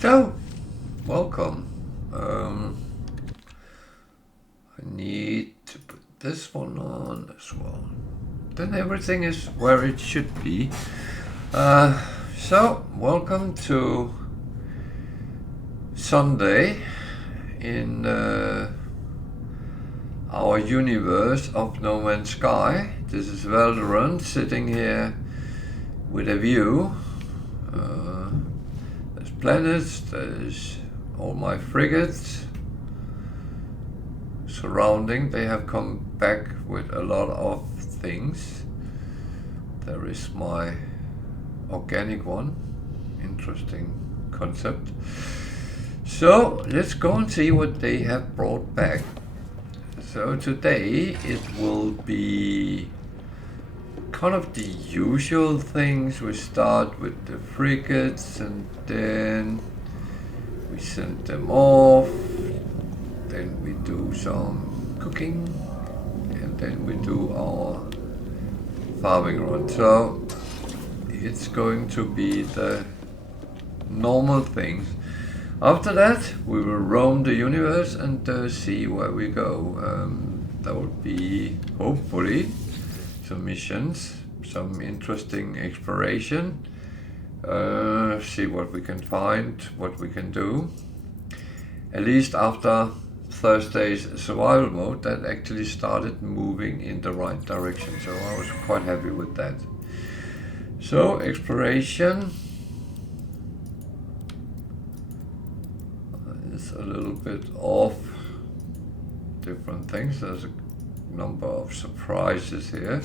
So, welcome. I need to put this one on as well. Then everything is where it should be. So, welcome to Sunday in our universe of No Man's Sky. This is Valderun sitting here with a view. There's planets, there's all my frigates surrounding. They have come back with a lot of things. There is my organic one, interesting concept. So let's go and see what they have brought back. So today it will be kind of the usual things. We start with the frigates and then we send them off, then we do some cooking and then we do our farming run. So it's going to be the normal things. After that we will roam the universe and see where we go. There will be hopefully some missions, some interesting exploration, see what we can find, what we can do. At least after Thursday's survival mode, that actually started moving in the right direction, so I was quite happy with that. So exploration is a little bit off, different things. There's a number of surprises here.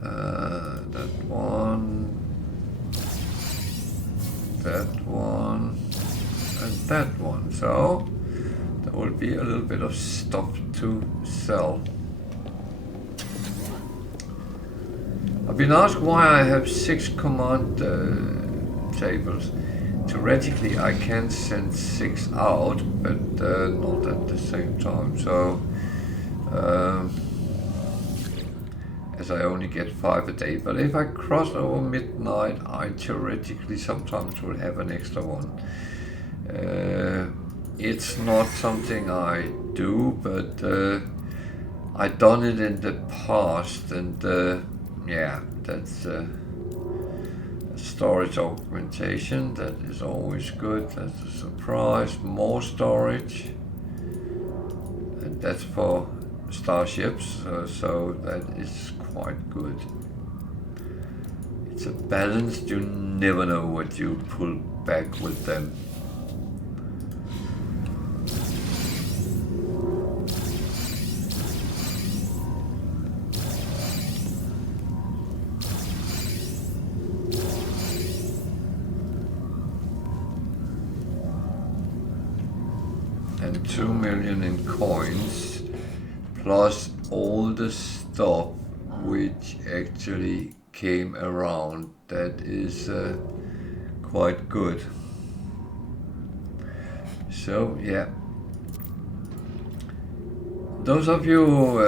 That one, and that one. So there will be a little bit of stuff to sell. I've been asked why I have 6 command tables. Theoretically I can send 6 out, but not at the same time. So as I only get 5 a day, but if I cross over midnight, I theoretically sometimes will have an extra one. It's not something I do, but I've done it in the past, and yeah, that's storage augmentation. That is always good. That's a surprise. More storage, and that's for starships, so that is quite good. It's a balance. You never know what you pull back with them. And 2 million in coins, plus all the stuff which actually came around. That is quite good. So yeah, those of you who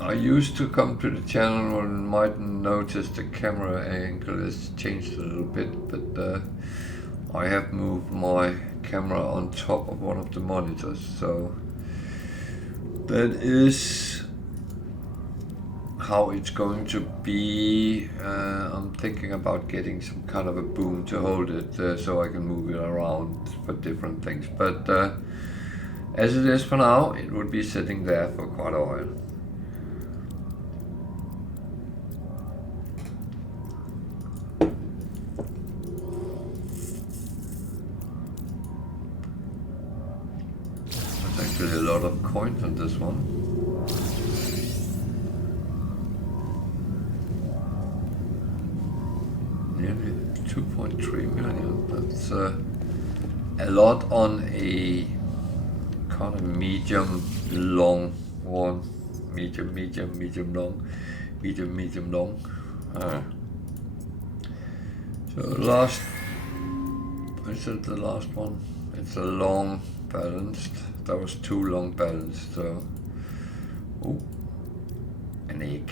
are used to come to the channel might notice the camera angle has changed a little bit, but I have moved my camera on top of one of the monitors, so that is how it's going to be. I'm thinking about getting some kind of a boom to hold it so I can move it around for different things, but as it is for now, it will be sitting there for quite a while. There's actually a lot of coins on this one. Nearly 2.3 million. That's a lot on a kind of medium long one. Medium long. So last, is it the last one? It's a long balanced. That was too long balanced. So, oh, an egg.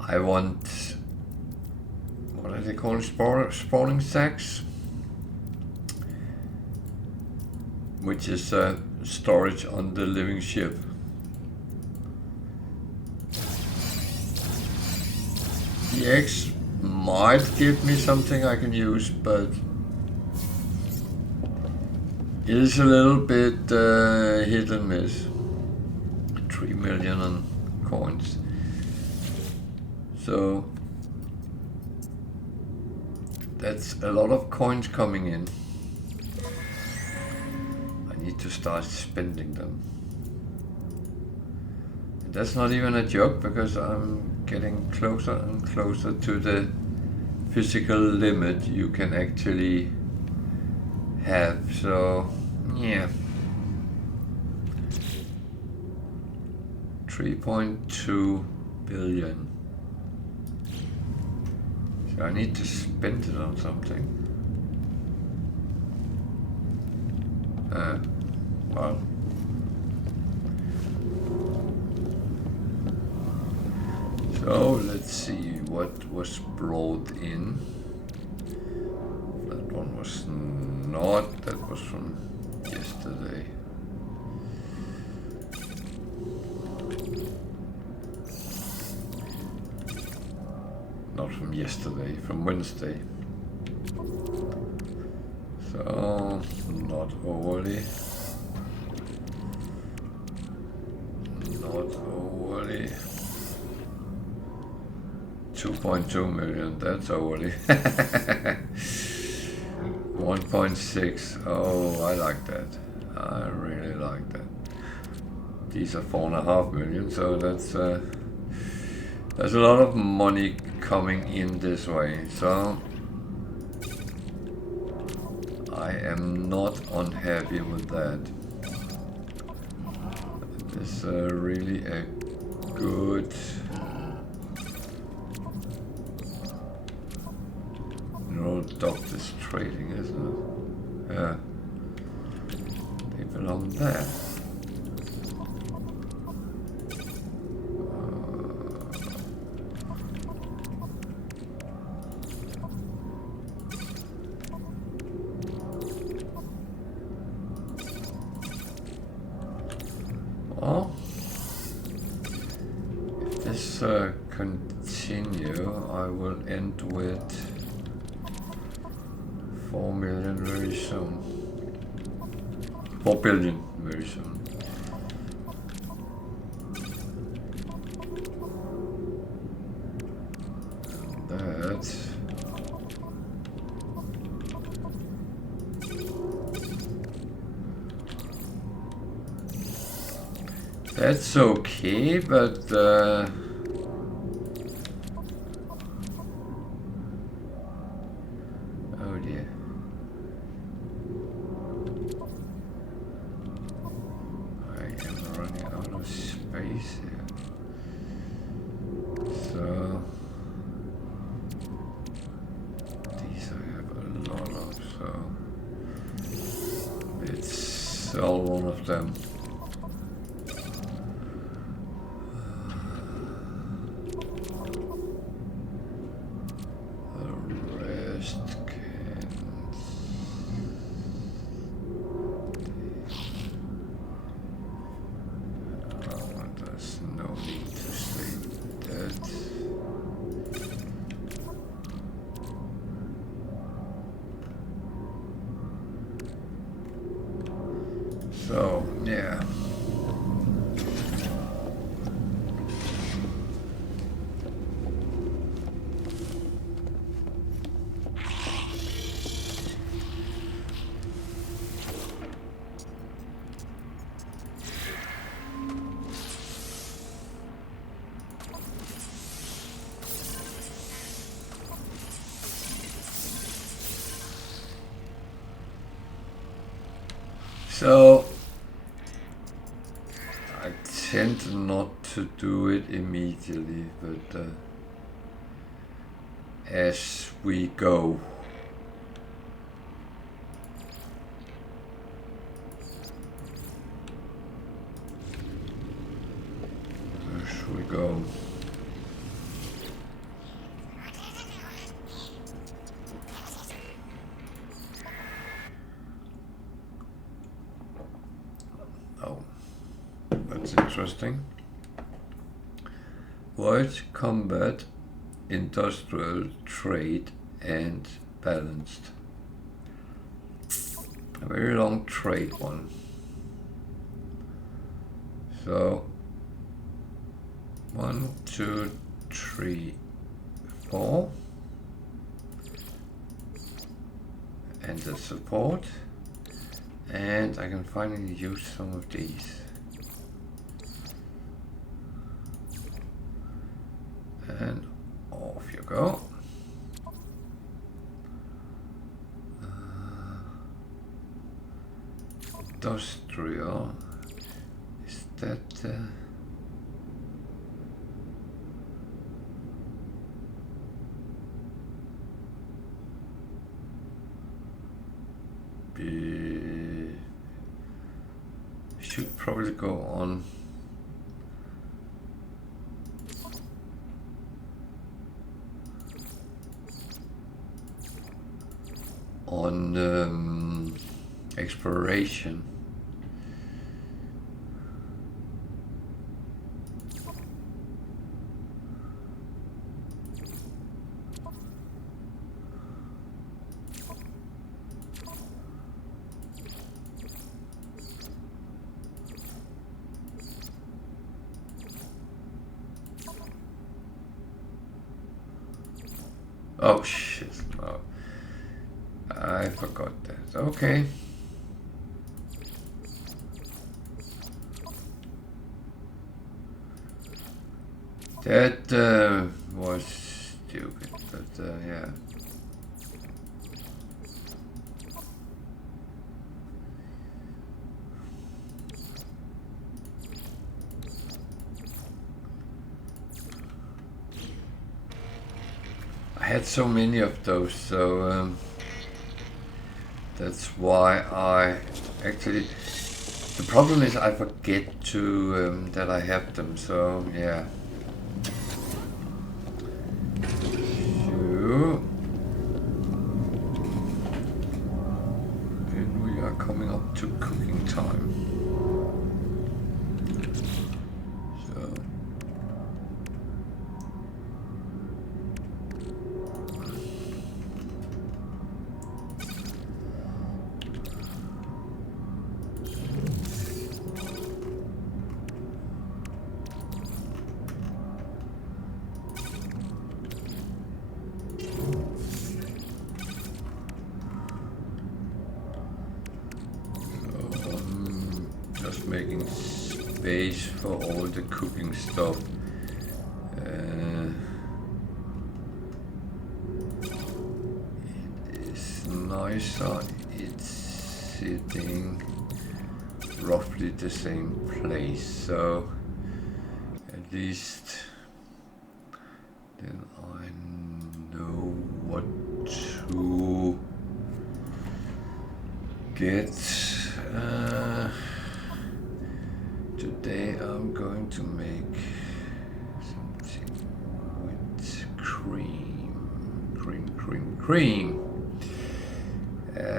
I want, what what they call spawning sacks, which is storage on the living ship. The eggs might give me something I can use, but it is a little bit hit and miss. 3 million on coins. So that's a lot of coins coming in. I need to start spending them. And that's not even a joke, because I'm getting closer and closer to the physical limit you can actually have. So yeah, 3.2 billion. So I need to spend it on something. Well, so let's see what was brought in. That one was not, that was from yesterday. Not from yesterday, from Wednesday. So, not overly. Not overly. 2.2 million, that's overly. 1.6, oh, I like that. I really like that. These are 4.5 million, so that's there's a lot of money coming in this way, so I am not unhappy with that. It's really a good doctors trading, isn't it? Yeah, they belong there. Well, if this continue, I will end with 4 million very soon. 4 billion very soon. And that's okay, but oh dear. I am running out of space here. So these I have a lot of, so let's sell one of them. So, yeah. So I tend not to do it immediately, but as we go. As we go. That's interesting. Void, combat, industrial, trade, and balanced. A very long trade one. So 1, 2, 3, 4, and the support, and I can finally use some of these. And off you go. Industrial, is that should probably go on exploration. Oh shit, no. I forgot that. Okay. That was stupid, but yeah. I had so many of those, so that's why I actually. The problem is I forget to that I have them. So yeah. So then we are coming up to cooking time. So. Making space for all the cooking stuff. It is nicer. It's sitting roughly the same place, so at least then I know what to get. Today I'm going to make something with cream. And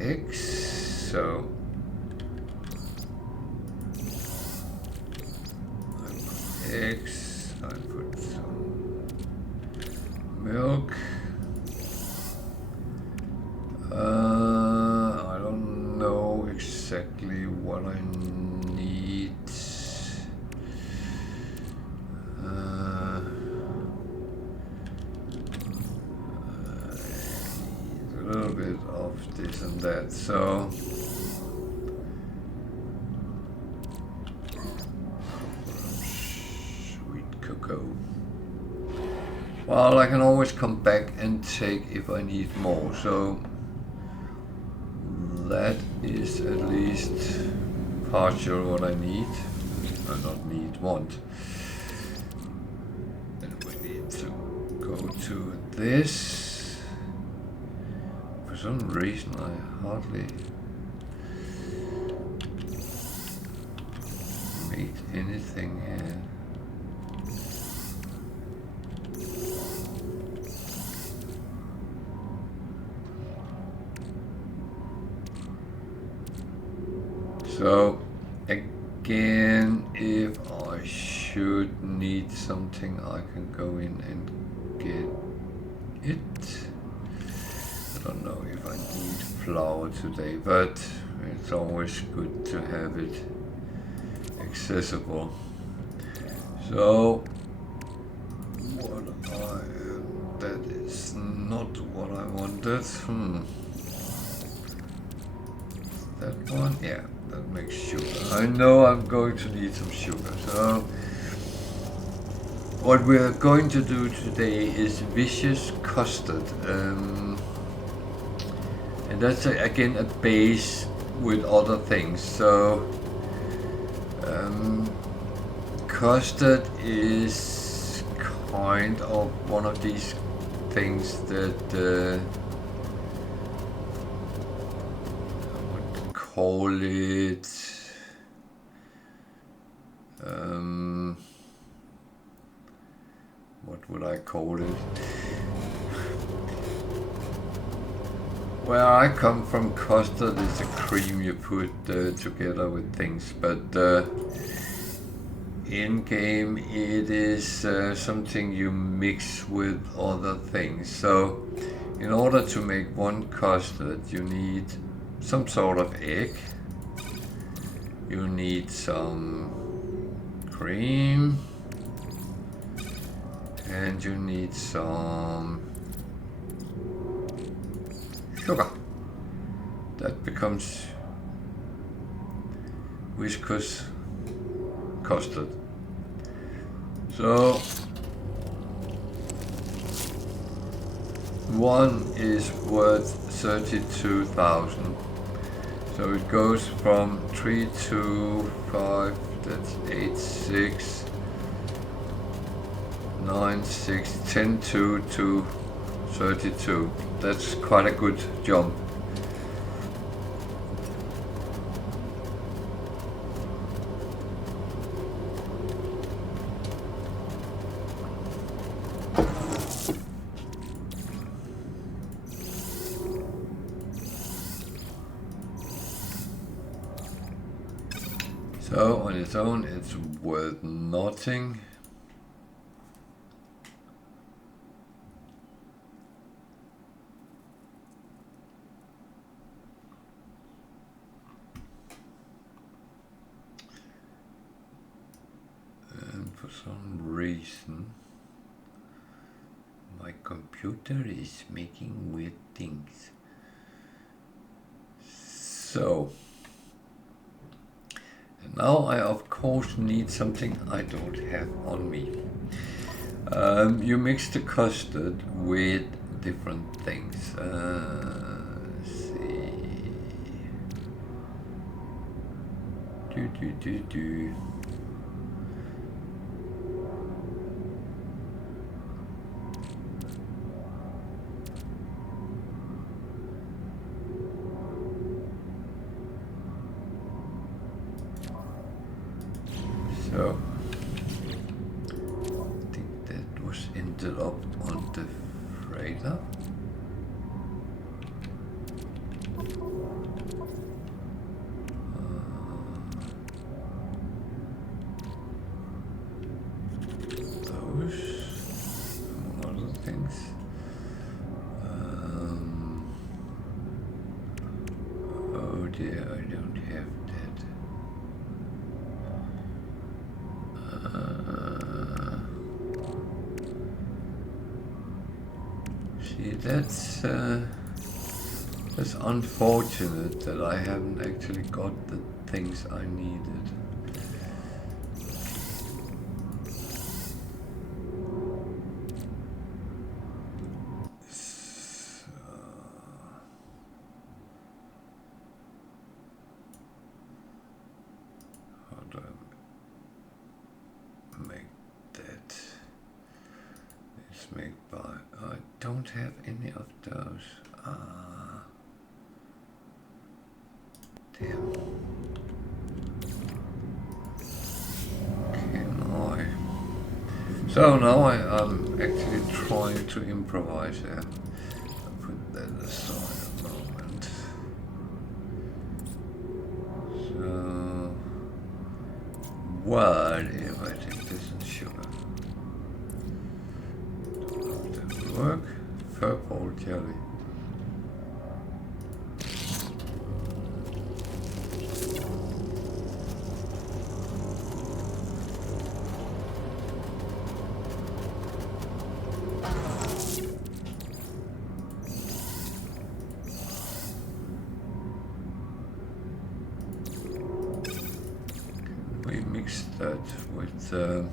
eggs, so I put eggs, I put some milk. I don't know exactly what I need. A little bit of this and that, so sweet cocoa. Well, I can always come back and take if I need more, so that is at least partial what I need. I not need, want. Then we need to go to this. For some reason I hardly made anything here. So again, if I should need something, I can go in and get it. I don't know if I need flour today, but it's always good to have it accessible. So that is not what I wanted. That one, yeah, that makes sugar. I know I'm going to need some sugar. So what we're going to do today is vicious custard. And that's again a base with other things. So custard is kind of one of these things that I would call it what would I call it? Where I come from, custard is a cream you put together with things, but in game it is something you mix with other things. So in order to make one custard, you need some sort of egg, you need some cream, and you need some sugar. That becomes viscous custard. So one is worth 32,000. So it goes from 3 to 5, that's 8, 6, 9, 6, 10 to 32. That's quite a good jump. So on its own, it's worth nothing. And for some reason, my computer is making weird things. So, and now I of course need something I don't have on me. You mix the custard with different things. Let's see. So I think that was ended up on the freighter. Those, among other things. Oh dear, I don't have that. See, that's unfortunate that I haven't actually got the things I needed. How do I make that? It's made by, I don't have any of those. Damn. Okay, so now I'm actually trying to improvise here. I'll put that aside a moment. So Whatever, I think this is sugar. That will work. Purple jelly. We mix that with something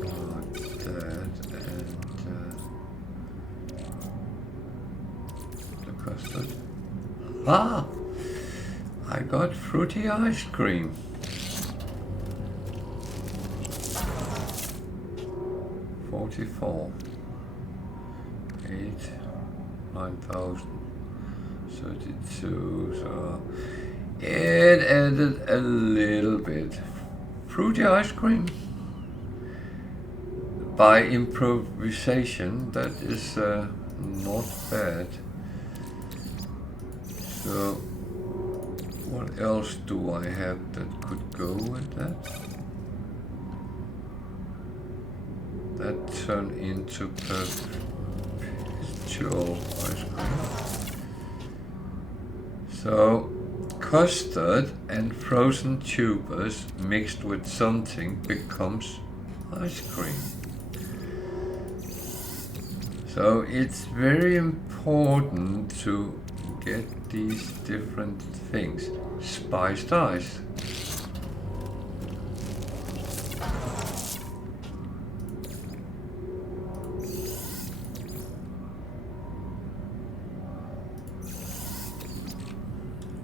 like that and the custard. Ah! I got fruity ice cream. $44. 9,000. 32, so it added a little bit. Fruity ice cream. By improvisation, that is not bad. So, what else do I have that could go with that? That turned into perpetual ice cream. So, custard and frozen tubers mixed with something becomes ice cream. So it's very important to get these different things. Spiced ice.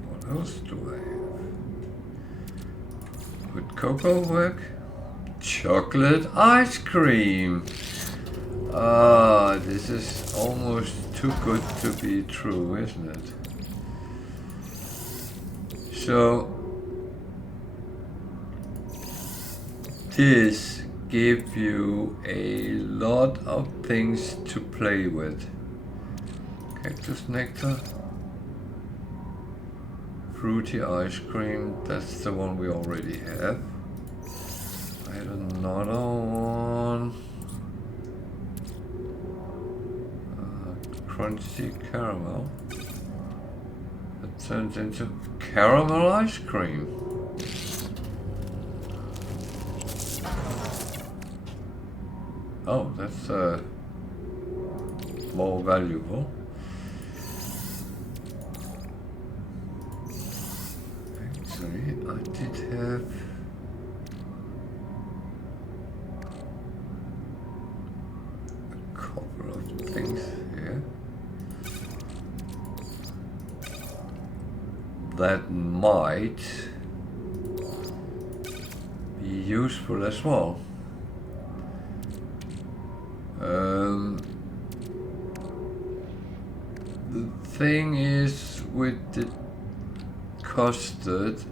What else do I have? Would cocoa work? Chocolate ice cream. Ah, this is almost too good to be true, isn't it? So, this gives you a lot of things to play with. Cactus nectar. Fruity ice cream, that's the one we already have. I had another one. Crunchy caramel. That turns into caramel ice cream. Oh, that's more valuable. Actually, I did have a couple of things here that might be useful as well. The thing is with the custard,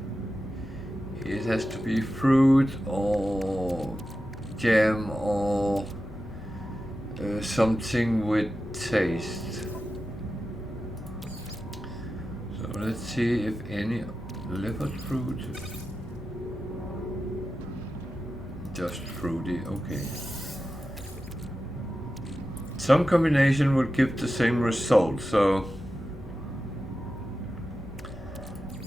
it has to be fruit or jam or something with taste. So let's see if any livered fruit. Just fruity, okay. Some combination would give the same result, so.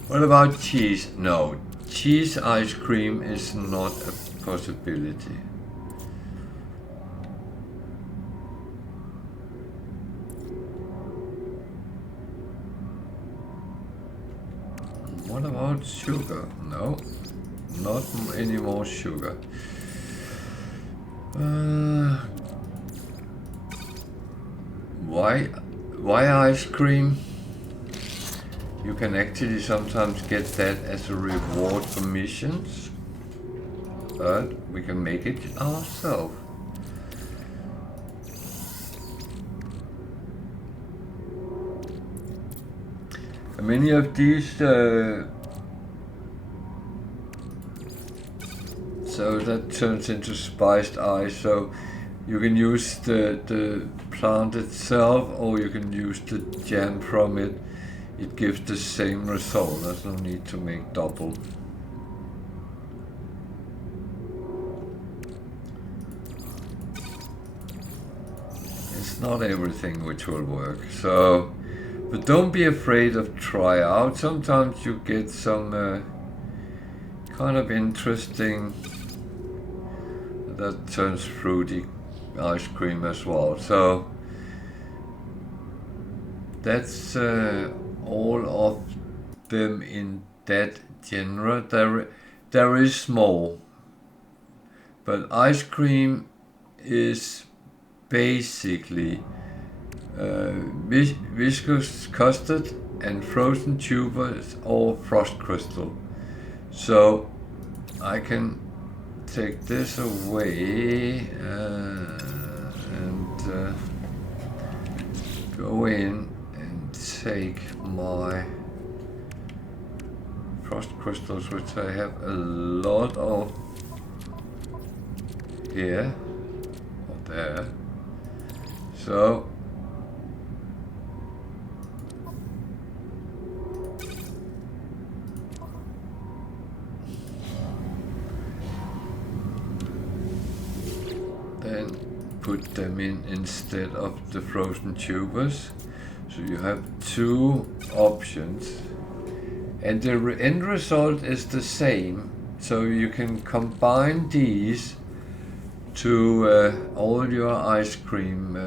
What about cheese? No, cheese ice cream is not a possibility. What about sugar? No, not any more sugar. Why ice cream? You can actually sometimes get that as a reward for missions, but we can make it ourselves. And many of these, so that turns into spiced ice, so you can use the plant itself or you can use the jam from it. it gives the same result. There's no need to make double. It's not everything which will work, so but don't be afraid of try out. Sometimes you get some kind of interesting that turns fruity ice cream as well. So that's all of them in that genre. There is more, but ice cream is basically viscous custard and frozen tubers or frost crystal. So I can take this away and go in and take my frost crystals, which I have a lot of here or there. So then put them in instead of the frozen tubers. So you have two options, and the end result is the same. So you can combine these to all your ice cream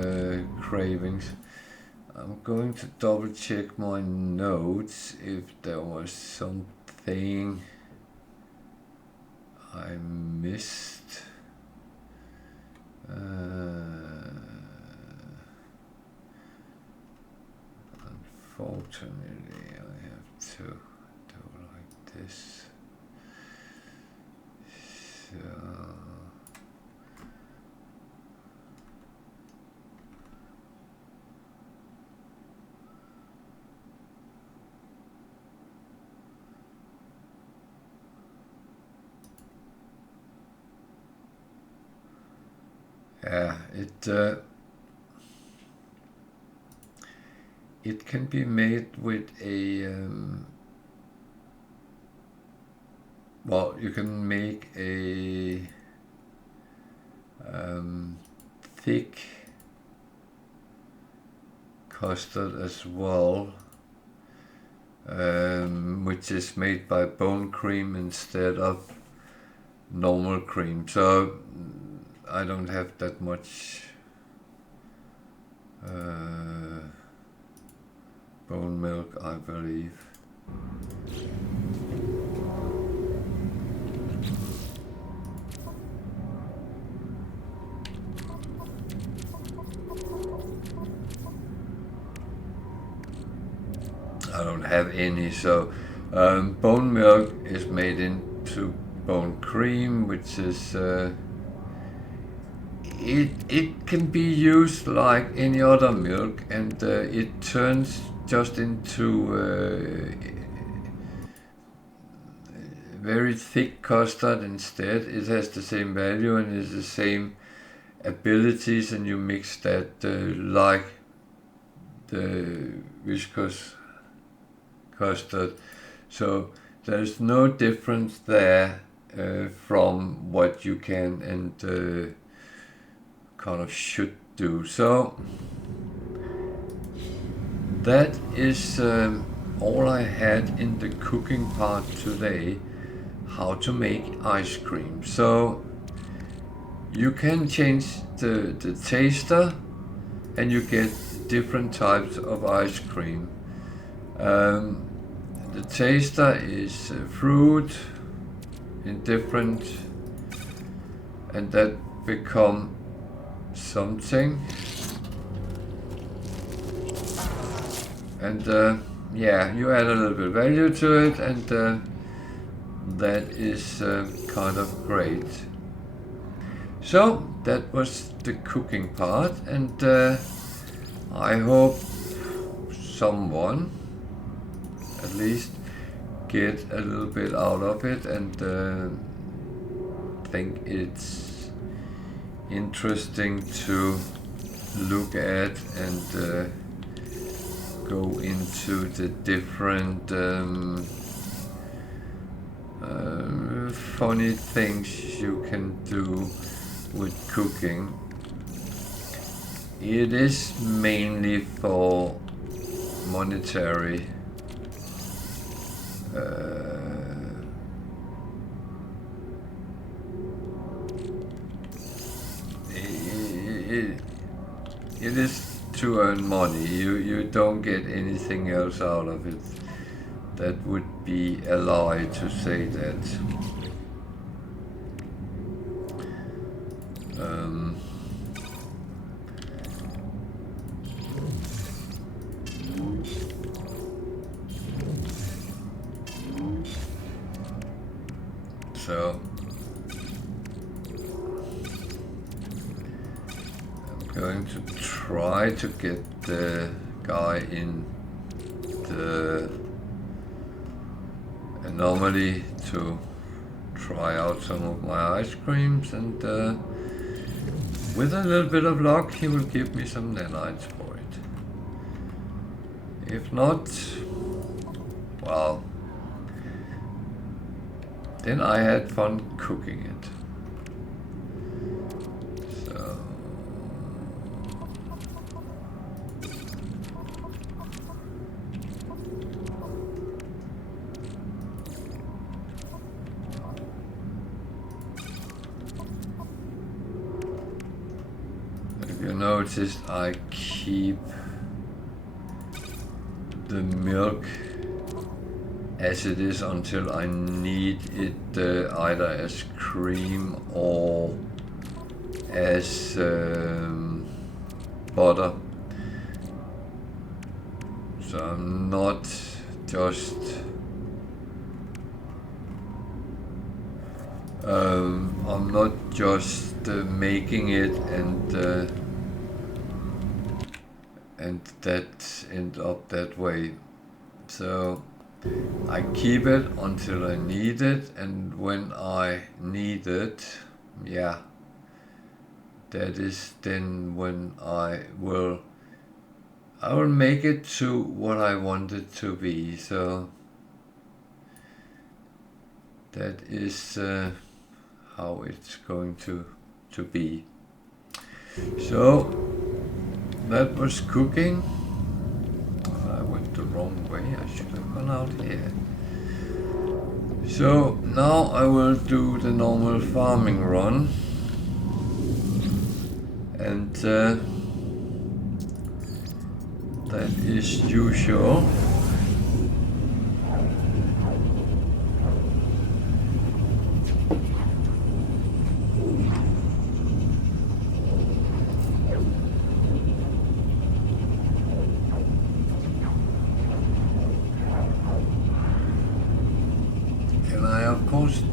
cravings. I'm going to double check my notes if there was something I missed. Unfortunately, I have to do like this. So yeah, it can be made with a well, you can make a thick custard as well, which is made by bone cream instead of normal cream. So I don't have that much bone milk, I believe. I don't have any, so bone milk is made into bone cream, which is it can be used like any other milk, and it turns just into very thick custard instead. It has the same value and is the same abilities, and you mix that like the viscous custard. So there's no difference there from what you can and kind of should do. So that is all I had in the cooking part today, how to make ice cream. So you can change the taster and you get different types of ice cream. The taster is fruit in different, and that become something, and yeah, you add a little bit of value to it, and that is kind of great. So that was the cooking part, and I hope someone at least get a little bit out of it and think it's interesting to look at and go into the different funny things you can do with cooking. It is mainly for monetary it is to earn money. You don't get anything else out of it. That would be a lie to say that. So I'm going to try to get the guy in the anomaly to try out some of my ice creams, and with a little bit of luck he will give me some nanites for it. If not, well, then I had fun cooking it. So if you noticed, I keep the milk as it is until I need it either as cream or as butter. So I'm not just making it and that end up that way. So I keep it until I need it, and when I need it, yeah, that is then when I will make it to what I want it to be. So that is how it's going to be. So that was cooking. I went the wrong way. I should have gone out here. So now I will do the normal farming run, and that is usual.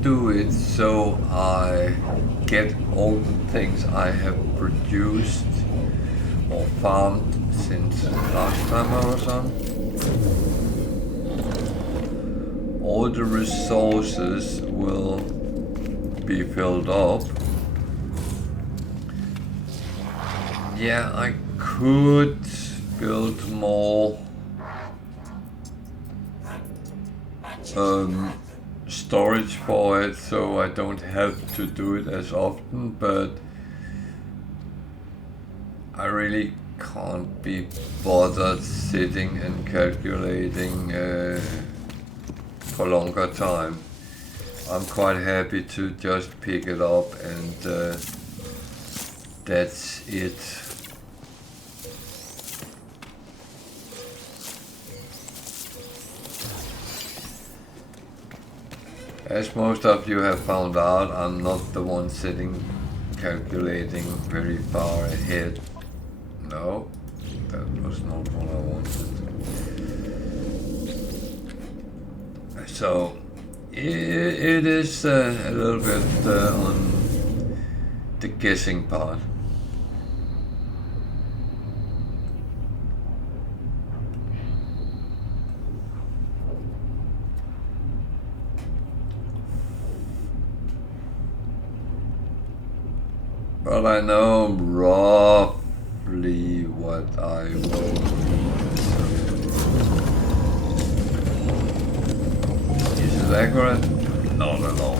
Do it so I get all the things I have produced or farmed since last time I was on. All the resources will be filled up. Yeah, I could build more storage for it, so I don't have to do it as often, but I really can't be bothered sitting and calculating for longer time. I'm quite happy to just pick it up and that's it. As most of you have found out, I'm not the one sitting calculating very far ahead. No, that was not what I wanted. So it is a little bit on the guessing part. But I know roughly what I will need. accurate? Not at all.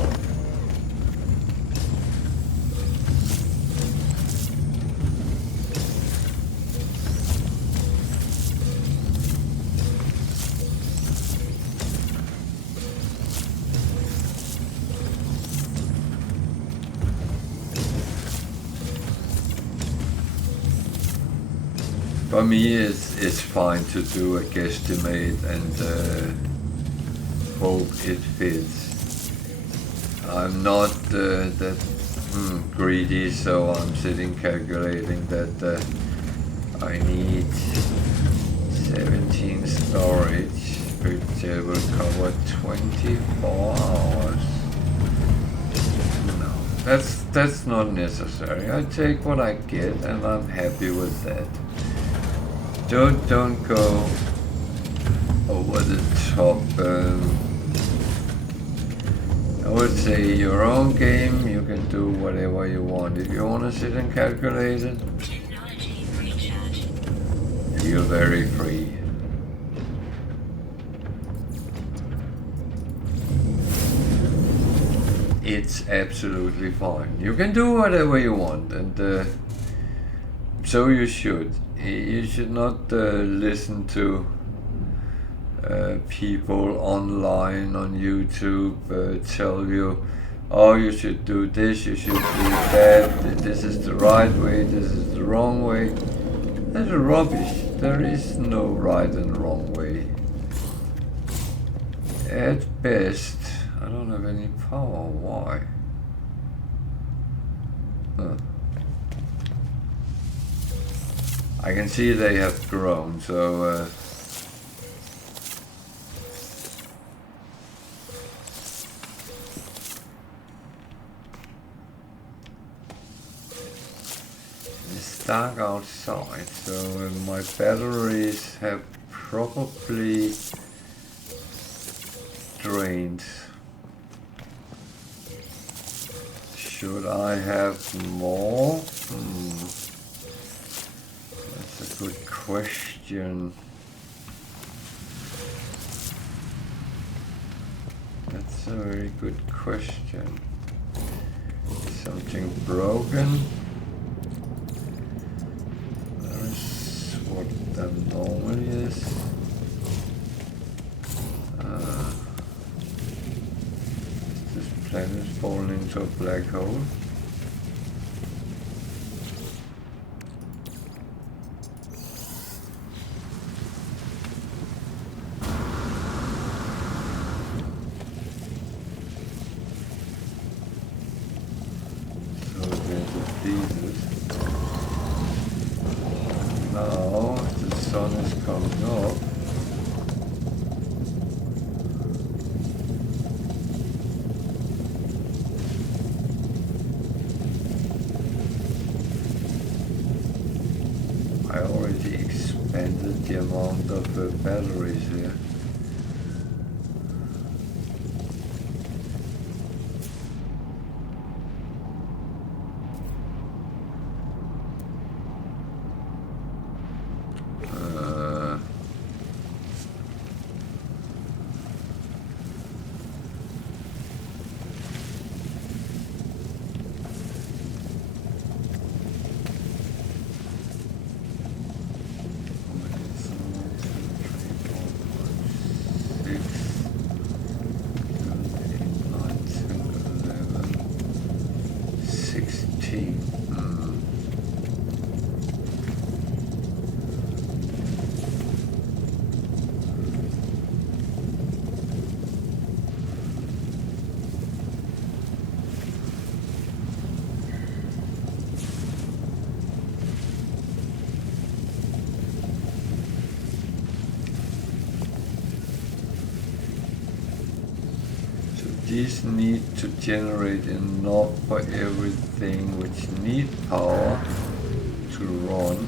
For me, it's fine to do a guesstimate and hope it fits. I'm not that greedy, so I'm sitting calculating that I need 17 storage, which will cover 24 hours. No, that's not necessary. I take what I get, and I'm happy with that. Don't go over the top. I would say your own game, you can do whatever you want. If you want to sit and calculate it, feel very free. It's absolutely fine. You can do whatever you want, and so you should. You should not listen to people online on YouTube tell you, oh, you should do this, you should do that, this is the right way, this is the wrong way. That's rubbish. There is no right and wrong way. At best, I don't have any power. Why? Huh. I can see they have grown, so it's dark outside, so my batteries have probably drained. Should I have more? That's a good question. That's a very good question. Is something broken? That is what that normally is. This planet falling into a black hole. Now the sun is coming up. I already expanded the amount of batteries here. These need to generate enough for everything which need power to run.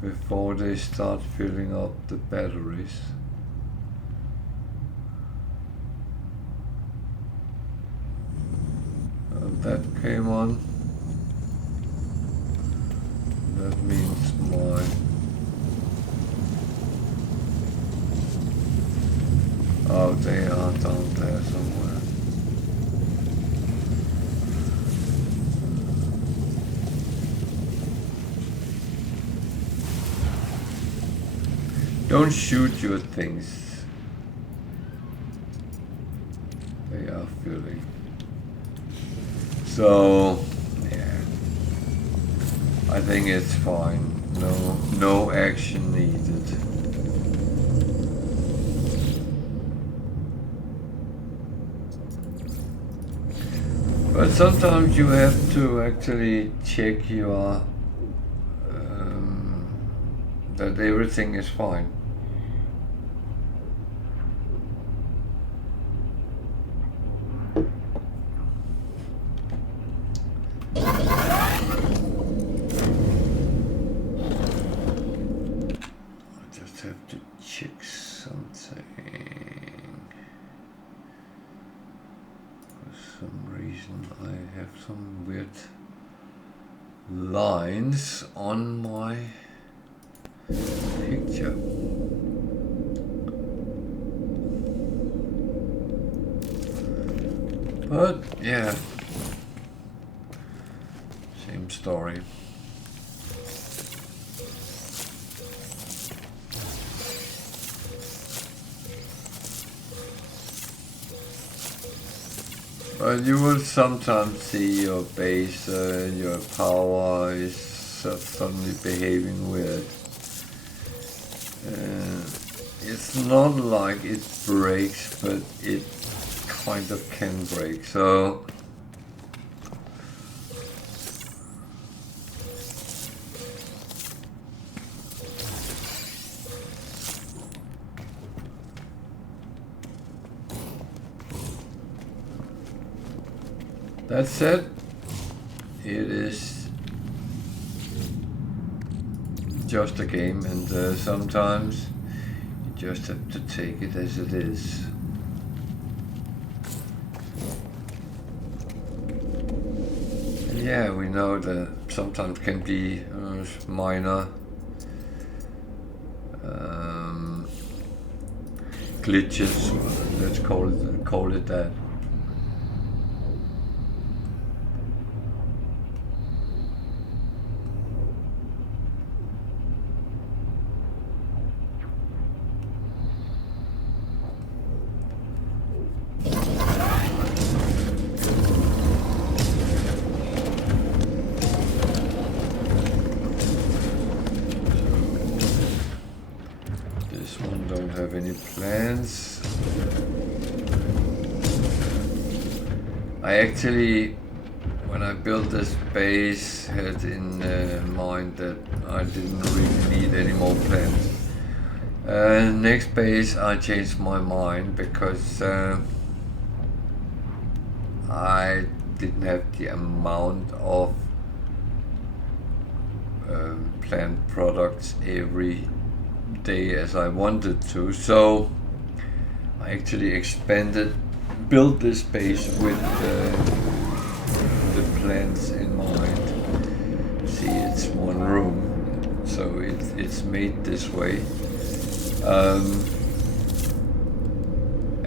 Before they start filling up the batteries. And that came on. That means my Oh, they are down there somewhere. Don't shoot your things. They are filling. So, yeah. I think it's fine. No action needed. But sometimes you have to actually check your that everything is fine. Check something. For some reason I have some weird lines on my picture. But yeah, same story. But you will sometimes see your base, your power is suddenly behaving weird. It's not like it breaks, but it kind of can break. So that said, it is just a game, and sometimes you just have to take it as it is. And yeah, we know that sometimes can be minor glitches. Let's call it that. Plans. I actually, when I built this base, had in mind that I didn't really need any more plans. Next base, I changed my mind because I didn't have the amount of plant products every day as I wanted to, so I actually built this base with the plants in mind. See, it's one room, so it's made this way,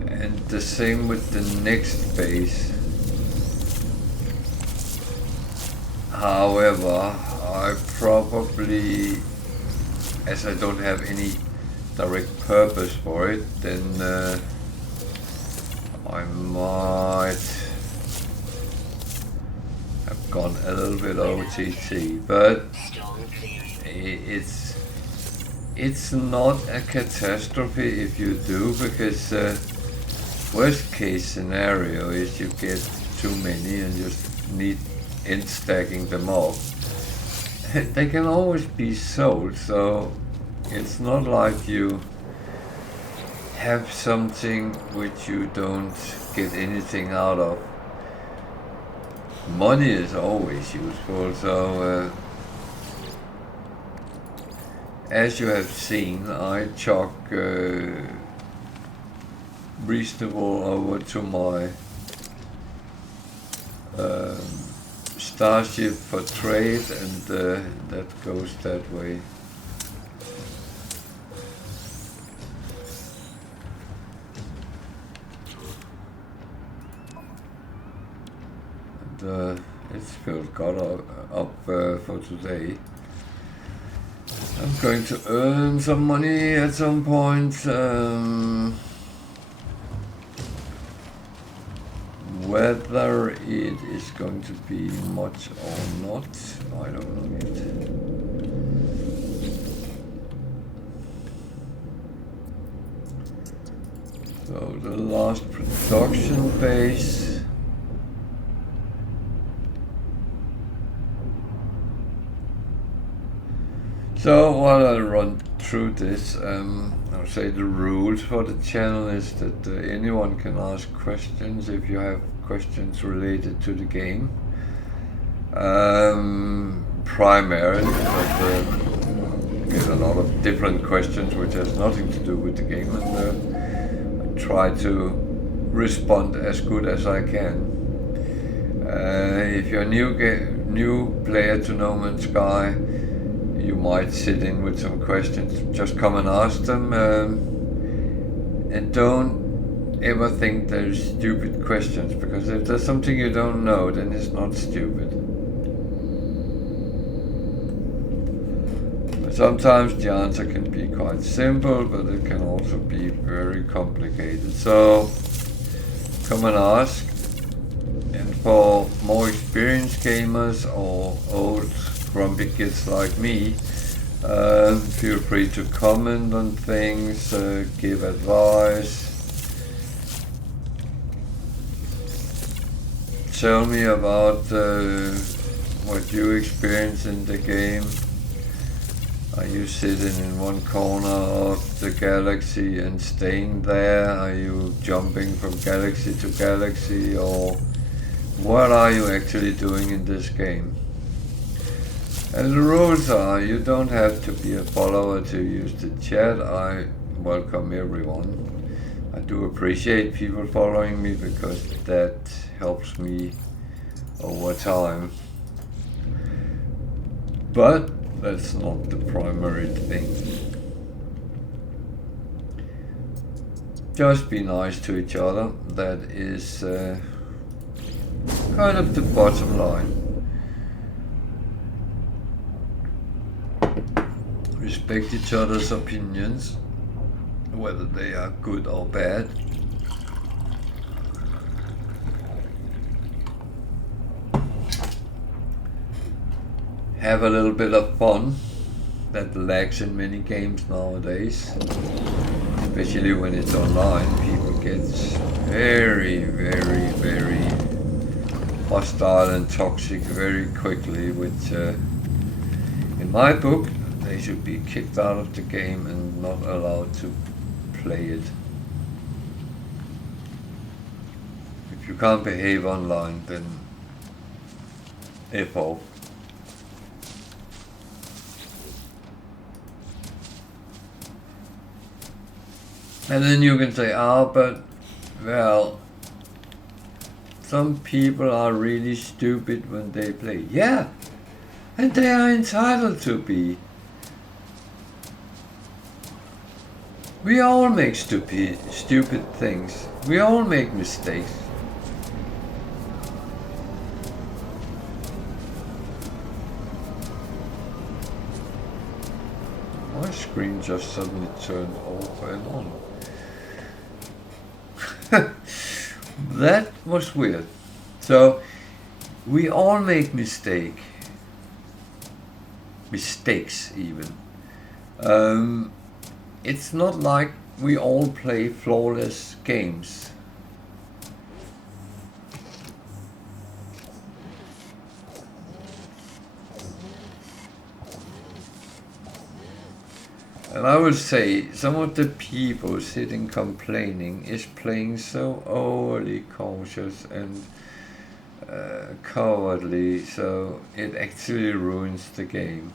and the same with the next base. However, I probably, as I don't have any direct purpose for it, then I might have gone a little bit OTT, but it's not a catastrophe if you do, because worst case scenario is you get too many and just need end stacking them off. They can always be sold, so it's not like you have something which you don't get anything out of. Money is always useful, so as you have seen, I chalk reasonable over to my Starship for trade, and that goes that way. it's filled got up for today. I'm going to earn some money at some point. Whether it is going to be much or not, I don't know yet. So the last production phase. So while I run through this, I'll say the rules for the channel is that anyone can ask questions if you have questions related to the game. Primarily, but get a lot of different questions which has nothing to do with the game, and I try to respond as good as I can. If you're a new player to No Man's Sky, you might sit in with some questions. Just come and ask them, and don't ever think they're stupid questions, because if there's something you don't know, then it's not stupid. But sometimes the answer can be quite simple, but it can also be very complicated. So come and ask. And for more experienced gamers or old grumpy kids like me, feel free to comment on things, give advice, tell me about what you experience in the game. Are you sitting in one corner of the galaxy and staying there? Are you jumping from galaxy to galaxy, or what are you actually doing in this game? And the rules are, you don't have to be a follower to use the chat. I welcome everyone. I do appreciate people following me, because that helps me over time. But that's not the primary thing. Just be nice to each other. That is kind of the bottom line. Respect each other's opinions, whether they are good or bad. Have a little bit of fun. That lacks in many games nowadays. Especially when it's online, people get very, very, very hostile and toxic very quickly, which in my book, they should be kicked out of the game and not allowed to play it. If you can't behave online, then F off. And then you can say, but, well, some people are really stupid when they play. Yeah, and they are entitled to be. We all make stupid things. We all make mistakes. My screen just suddenly turned off and on. That was weird. So, we all make mistakes even. It's not like we all play flawless games. And I would say some of the people sitting complaining is playing so overly cautious and cowardly, so it actually ruins the game.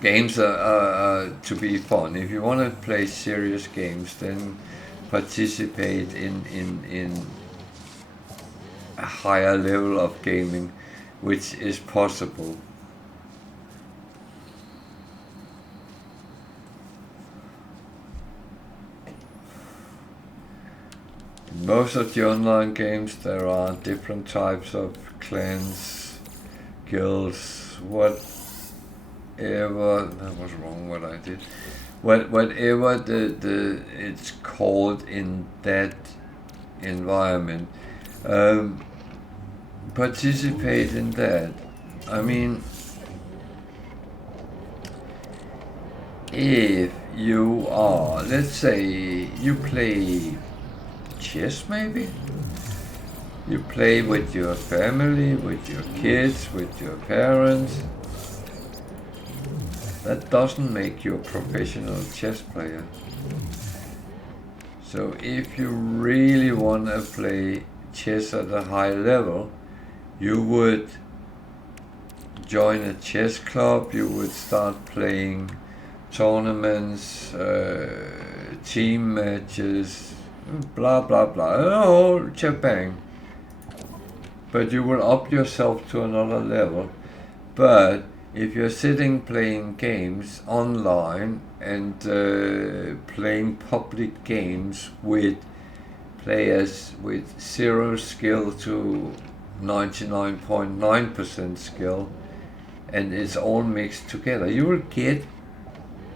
Games are to be fun. If you want to play serious games, then participate in a higher level of gaming, which is possible. Most of the online games, there are different types of clans, guilds, whatever. That was wrong what I did. Whatever it's called in that environment. Participate in that. I mean, if you are, let's say you play chess maybe? You play with your family, with your kids, with your parents. That doesn't make you a professional chess player. So if you really want to play chess at a high level, you would join a chess club, you would start playing tournaments, team matches, blah blah blah, oh, shebang. But you will up yourself to another level. But if you're sitting playing games online and playing public games with players with 0 skill to 99.9% skill, and it's all mixed together, you will get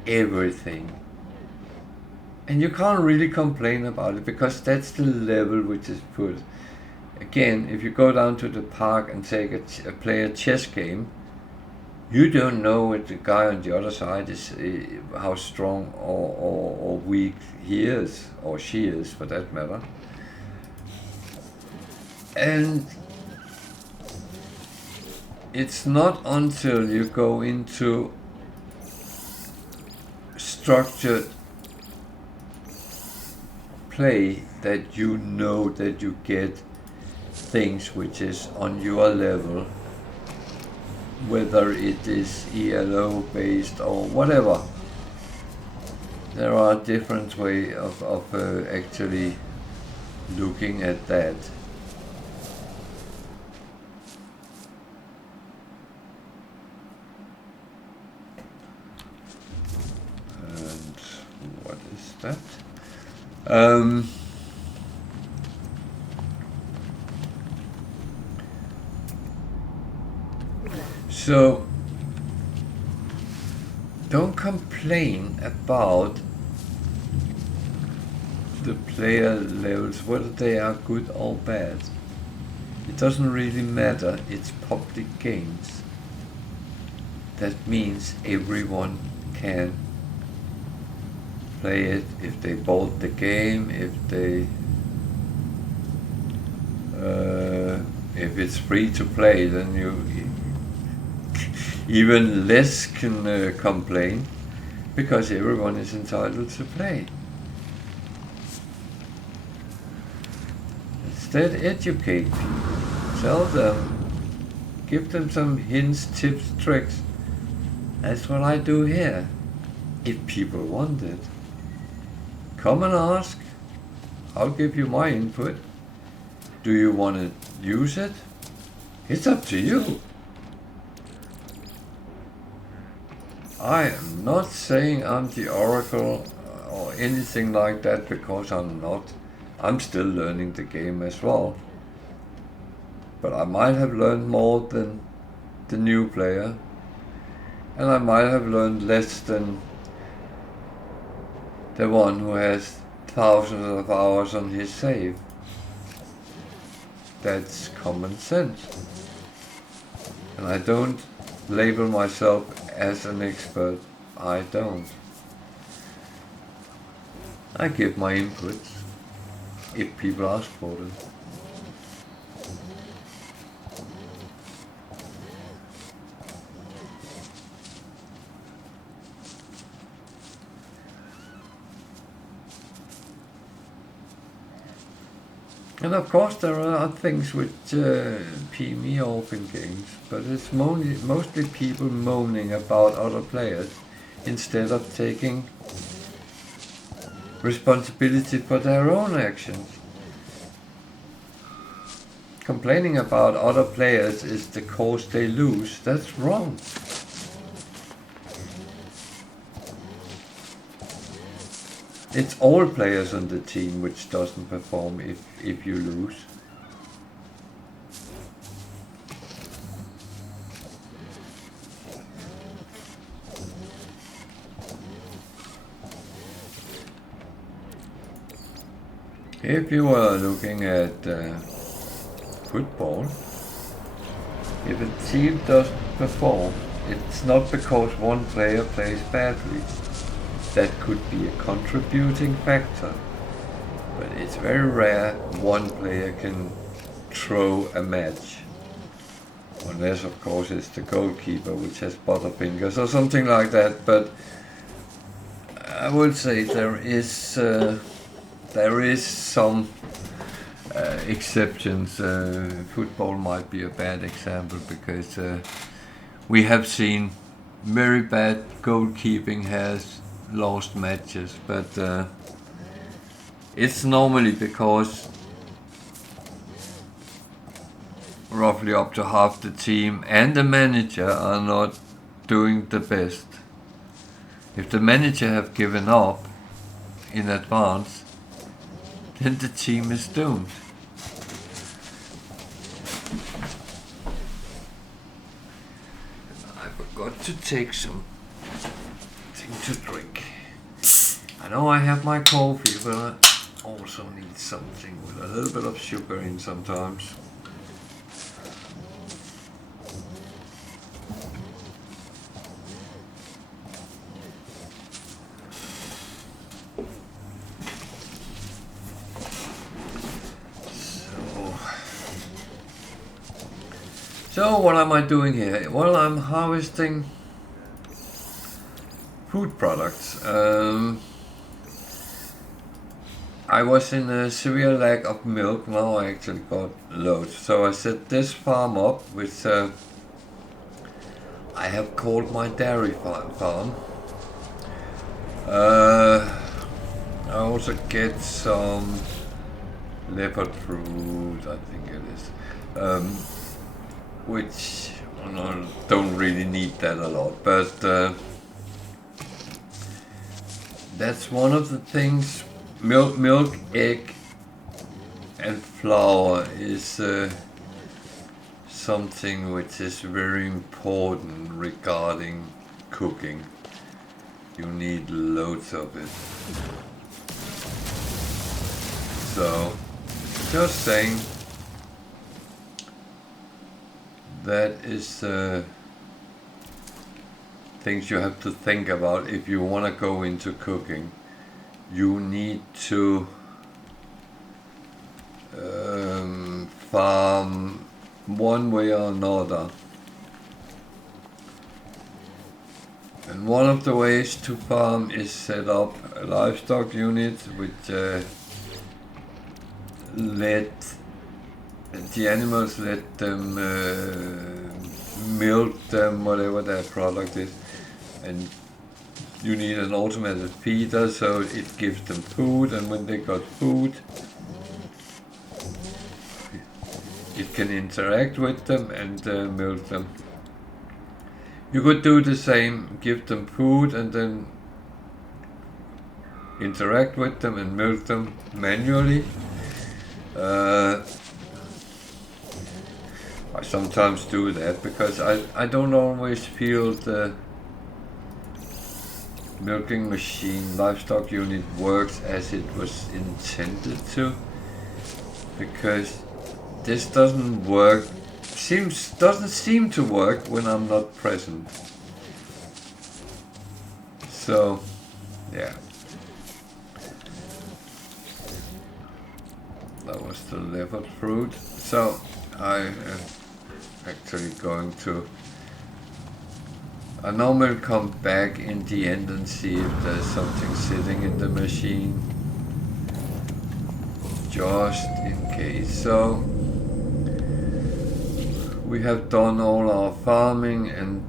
everything. And you can't really complain about it, because that's the level which is put. Again, if you go down to the park and play a chess game, you don't know what the guy on the other side is, how strong or weak he is, or she is for that matter. And it's not until you go into structured play that you know that you get things which is on your level, whether it is ELO based or whatever. There are different ways of actually looking at that. And what is that? So don't complain about the player levels, whether they are good or bad. It doesn't really matter, it's public games. That means everyone can play it if they bought the game, if it's free to play, then you even less can complain, because everyone is entitled to play. Instead, educate people, tell them, give them some hints, tips, tricks. That's what I do here, if people want it. Come and ask, I'll give you my input. Do you want to use it? It's up to you. I am not saying I'm the oracle or anything like that, because I'm not. I'm still learning the game as well. But I might have learned more than the new player, and I might have learned less than the one who has thousands of hours on his save. That's common sense. And I don't label myself as an expert. I don't. I give my inputs if people ask for them. And of course there are things which pee me off in games, but it's mostly people moaning about other players instead of taking responsibility for their own actions. Complaining about other players is the cause they lose. That's wrong. it's all players on the team which doesn't perform if you lose. If you are looking at football, if a team doesn't perform, it's not because one player plays badly. That could be a contributing factor, but it's very rare one player can throw a match. Unless, of course, it's the goalkeeper which has butterfingers or something like that, but I would say there is some exceptions. Football might be a bad example because we have seen very bad goalkeeping has lost matches, but it's normally because roughly up to half the team and the manager are not doing the best. If the manager have given up in advance, then the team is doomed. I forgot to take something to drink. I know I have my coffee, but I also need something with a little bit of sugar in sometimes. So what am I doing here? Well, I'm harvesting food products. I was in a severe lack of milk. Now I actually got loads. So I set this farm up, which I have called my dairy farm. I also get some leopard fruit, I think it is. Which I don't really need that a lot, but that's one of the things. Milk, egg, and flour is something which is very important regarding cooking. You need loads of it. So, just saying. That is things you have to think about if you want to go into cooking. You need to farm one way or another. And one of the ways to farm is set up a livestock unit which let the animals, let them milk them, whatever their product is, and you need an automated feeder so it gives them food, and when they got food it can interact with them and milk them. You could do the same, give them food and then interact with them and milk them manually. I sometimes do that because I don't always feel the milking machine livestock unit works as it was intended to, because this doesn't seem to work when I'm not present. So yeah, that was the leopard fruit. So I am actually going to, I normally come back in the end and see if there's something sitting in the machine, just in case. So we have done all our farming, and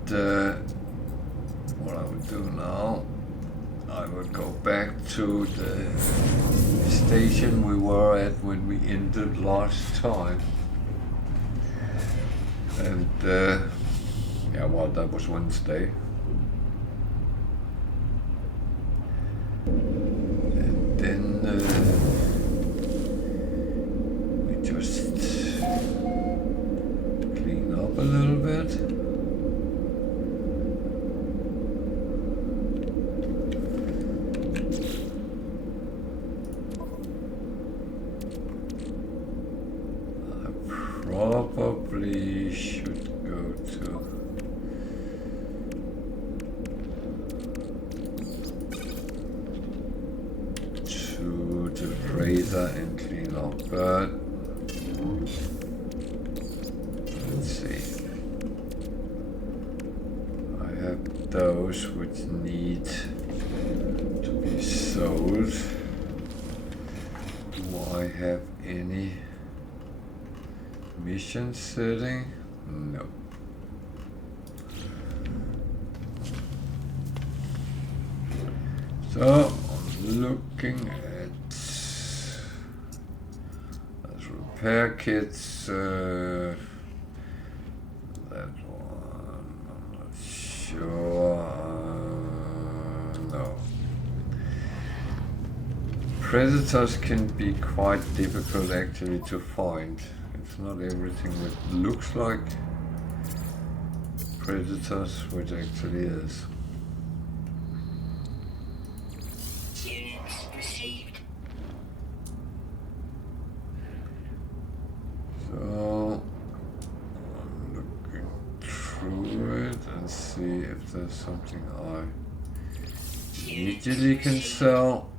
what I will do now, I will go back to the station we were at when we ended last time. And yeah, well, that was Wednesday. And editor and clean up, but let's see. I have those which need to be sold. Do I have any mission setting? No. So I'm looking at those repair kits. That one, I'm not sure. No. Predators can be quite difficult actually to find. It's not everything that looks like predators, which actually is. So I'm looking through it and see if there's something I immediately can sell.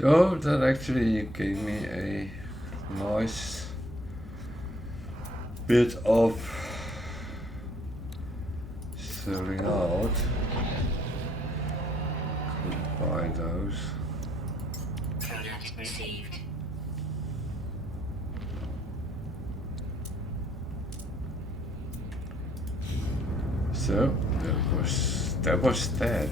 So that actually gave me a nice bit of selling out. Could buy those. Product received. So that was that.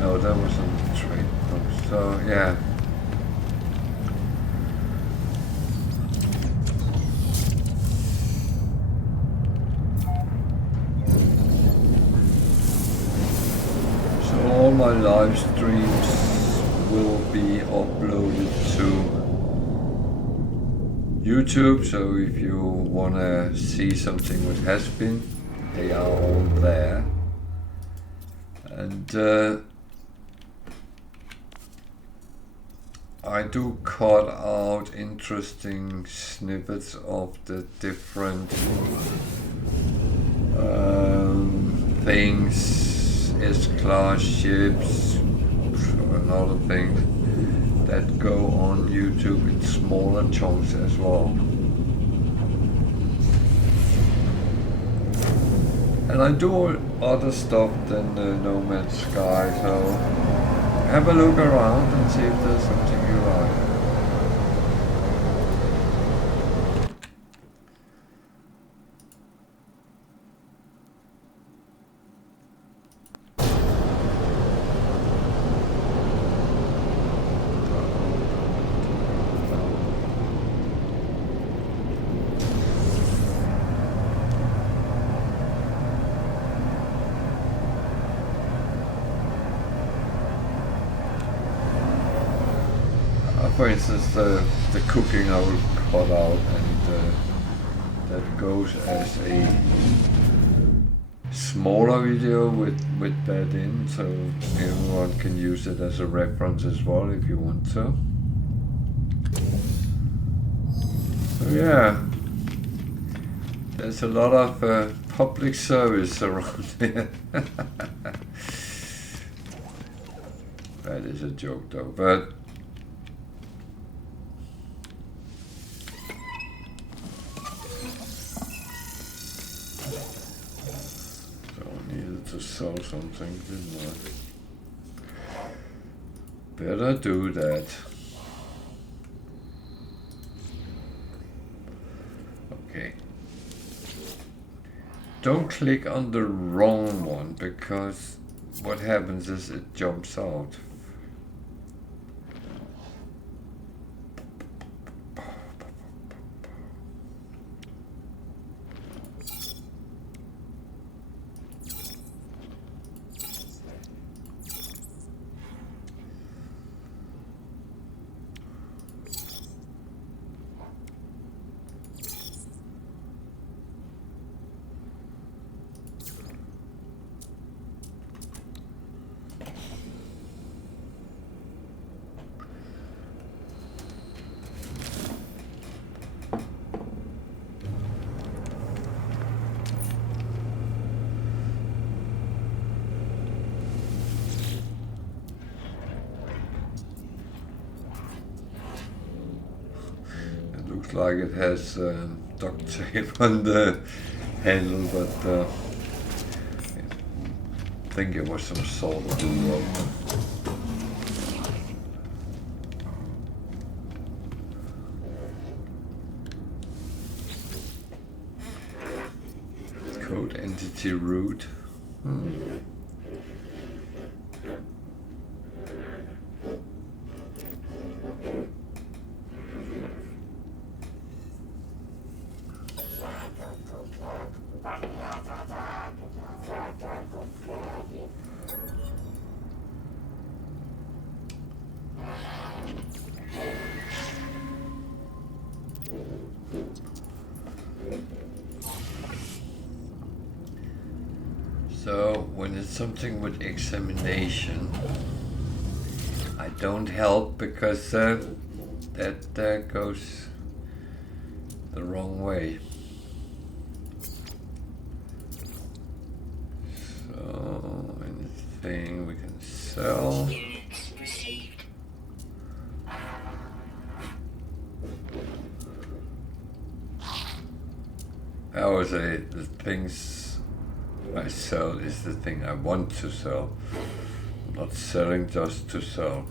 No, that was on the trade post. So yeah. So all my live streams will be uploaded to YouTube. So if you wanna see something which has been, they are all there. And I do cut out interesting snippets of the different things, S-class ships and other things that go on YouTube in smaller chunks as well. And I do other stuff than No Man's Sky, so have a look around and see if there's something you like. For instance, the cooking I will cut out, and that goes as a smaller video with that in, so everyone can use it as a reference as well if you want to. So yeah, there's a lot of public service around here. That is a joke though, but to sell something, didn't I? Better do that. Okay. Don't click on the wrong one, because what happens is it jumps out. looks like it has duct tape on the handle, but I think it was some sort of do-over. Code entity root. So when it's something with examination, I don't help because that goes the wrong way. So anything we can sell. Units received. I would say the things I sell is the thing I want to sell. I'm not selling just to sell.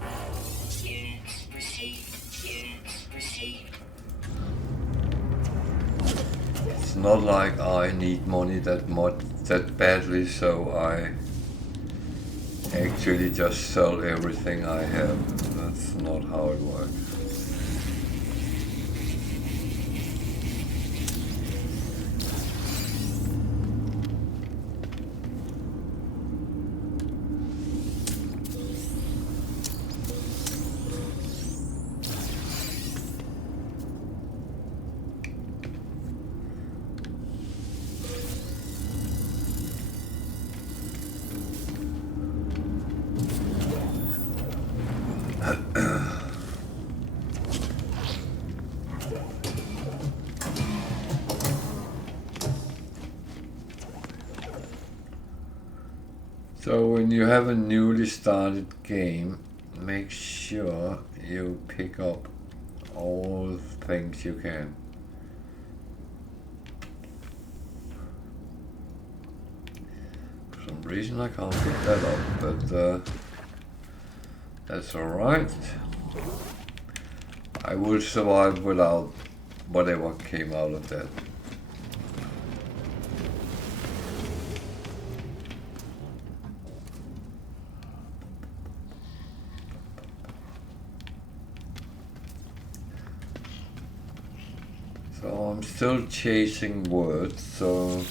Units received. Units received. It's not like I need money that badly, so I actually just sell everything I have. That's not how it works. So when you have a newly started game, make sure you pick up all things you can. For some reason I can't pick that up, but that's alright. I will survive without whatever came out of that. So I'm still chasing words, so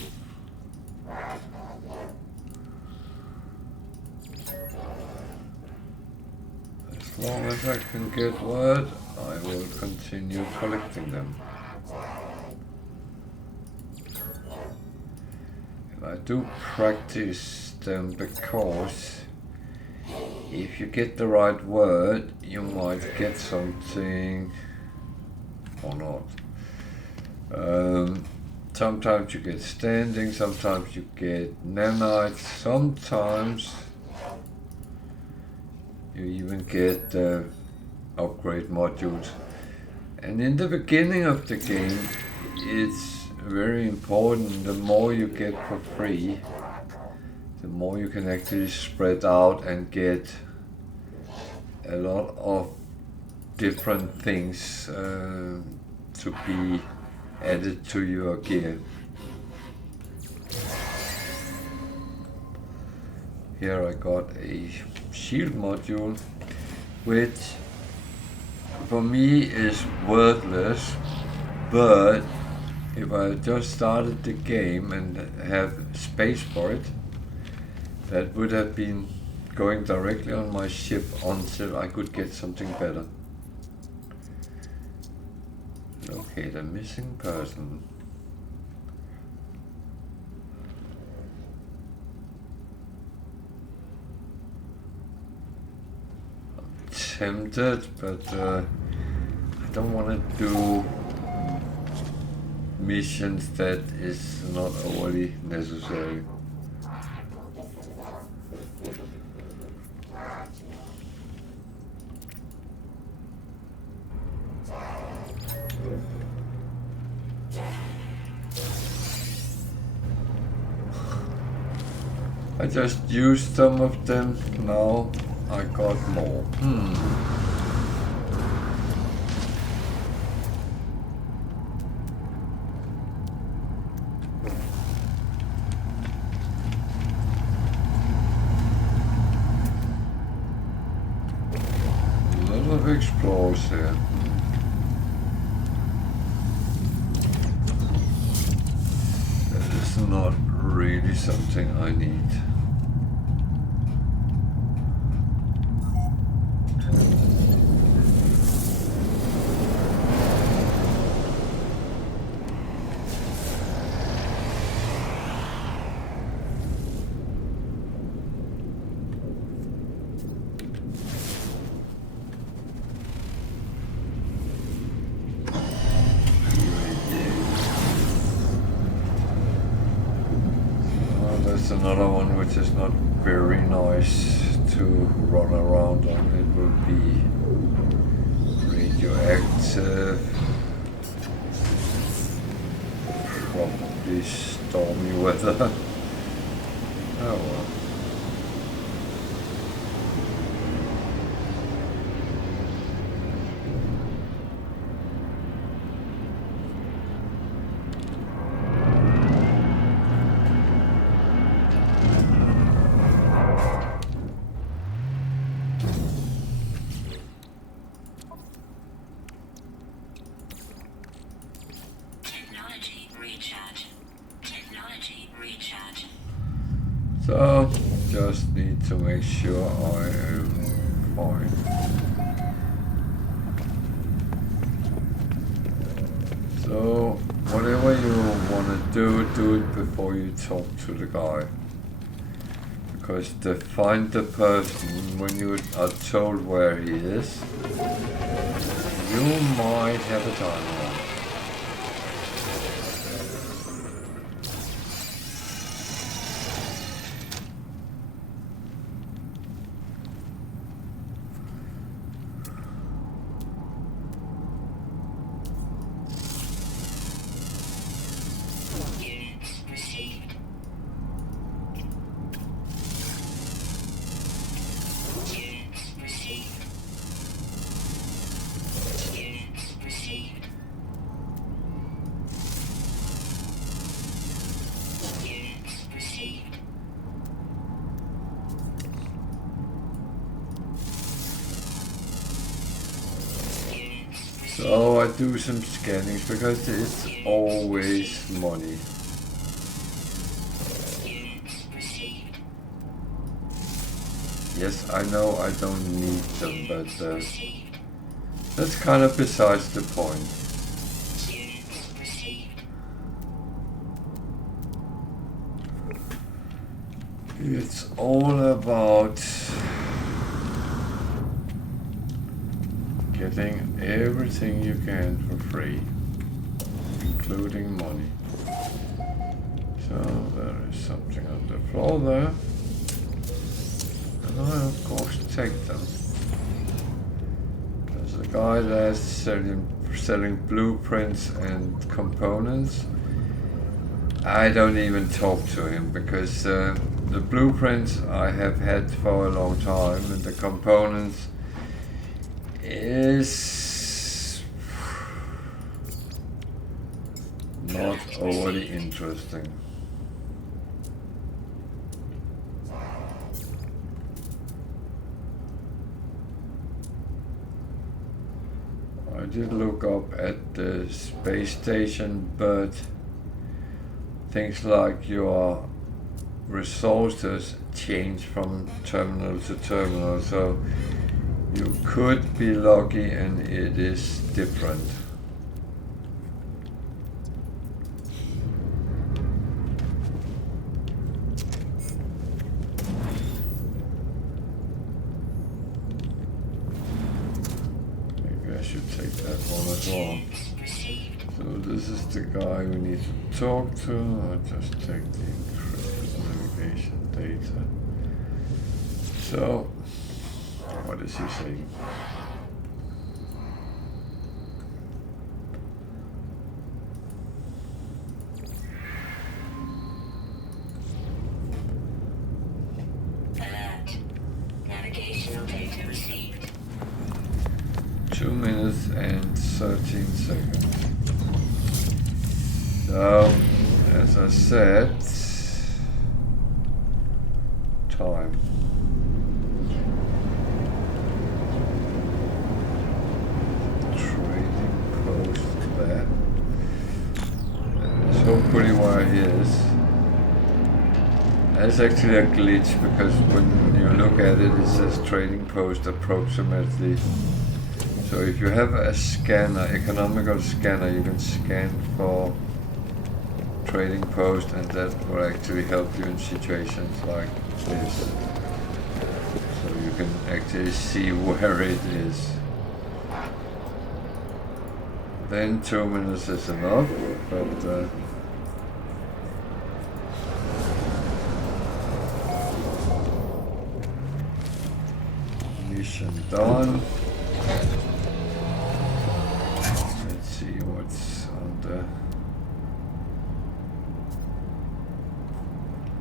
as long as I can get word, I will continue collecting them. And I do practice them because if you get the right word, you might get something or not. Sometimes you get standing, sometimes you get nanites, sometimes you even get upgrade modules. And in the beginning of the game, it's very important. The more you get for free, the more you can actually spread out and get a lot of different things to be added to your gear. Here I got a shield module, which for me is worthless, but if I just started the game and have space for it, that would have been going directly on my ship until I could get something better. Locate a missing person. I'm tempted, but I don't want to do missions that is not overly necessary. I just used some of them, now I got more. A lot of explorers here. That is not really something I need. That's another one which is not very nice to run around on. It will be radioactive, probably stormy weather. Oh well. So, just need to make sure I am fine. So, whatever you want to do it before you talk to the guy. Because to find the person, when you are told where he is, you might have a time on. So I do some scannings because it's always money. Yes, I know I don't need them, but that's kind of besides the point. It's all about getting everything you can for free, including money. So there is something on the floor there. And I of course take them. There's a guy that's selling blueprints and components. I don't even talk to him because the blueprints I have had for a long time and the components is not overly interesting. I did look up at the space station, but things like your resources change from terminal to terminal, so you could be lucky and it is different. Maybe I should take that one as well. So this is the guy we need to talk to. I'll just take the encrypted navigation data. So, what is he saying? minutes and 13 seconds. So, as I said, time. Trading post there. Hopefully where he is. That's actually a glitch because when you look at it, it says trading post approximately. So if you have a scanner, economical scanner, you can scan for trading post, and that will actually help you in situations like this. So you can actually see where it is. Then 2 minutes is enough, but mission done. Let's see what's on the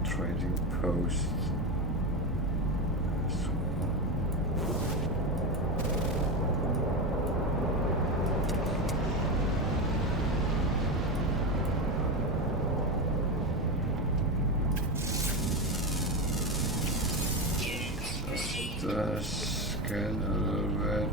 trading post. Scan a little bit.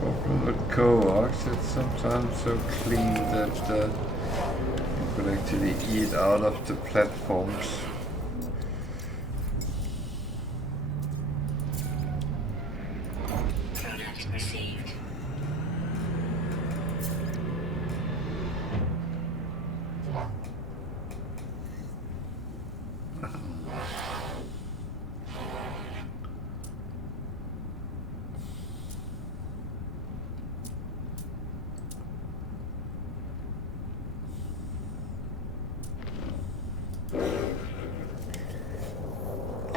Problem with coax, it's sometimes so clean that you could actually eat out of the platforms. Product received.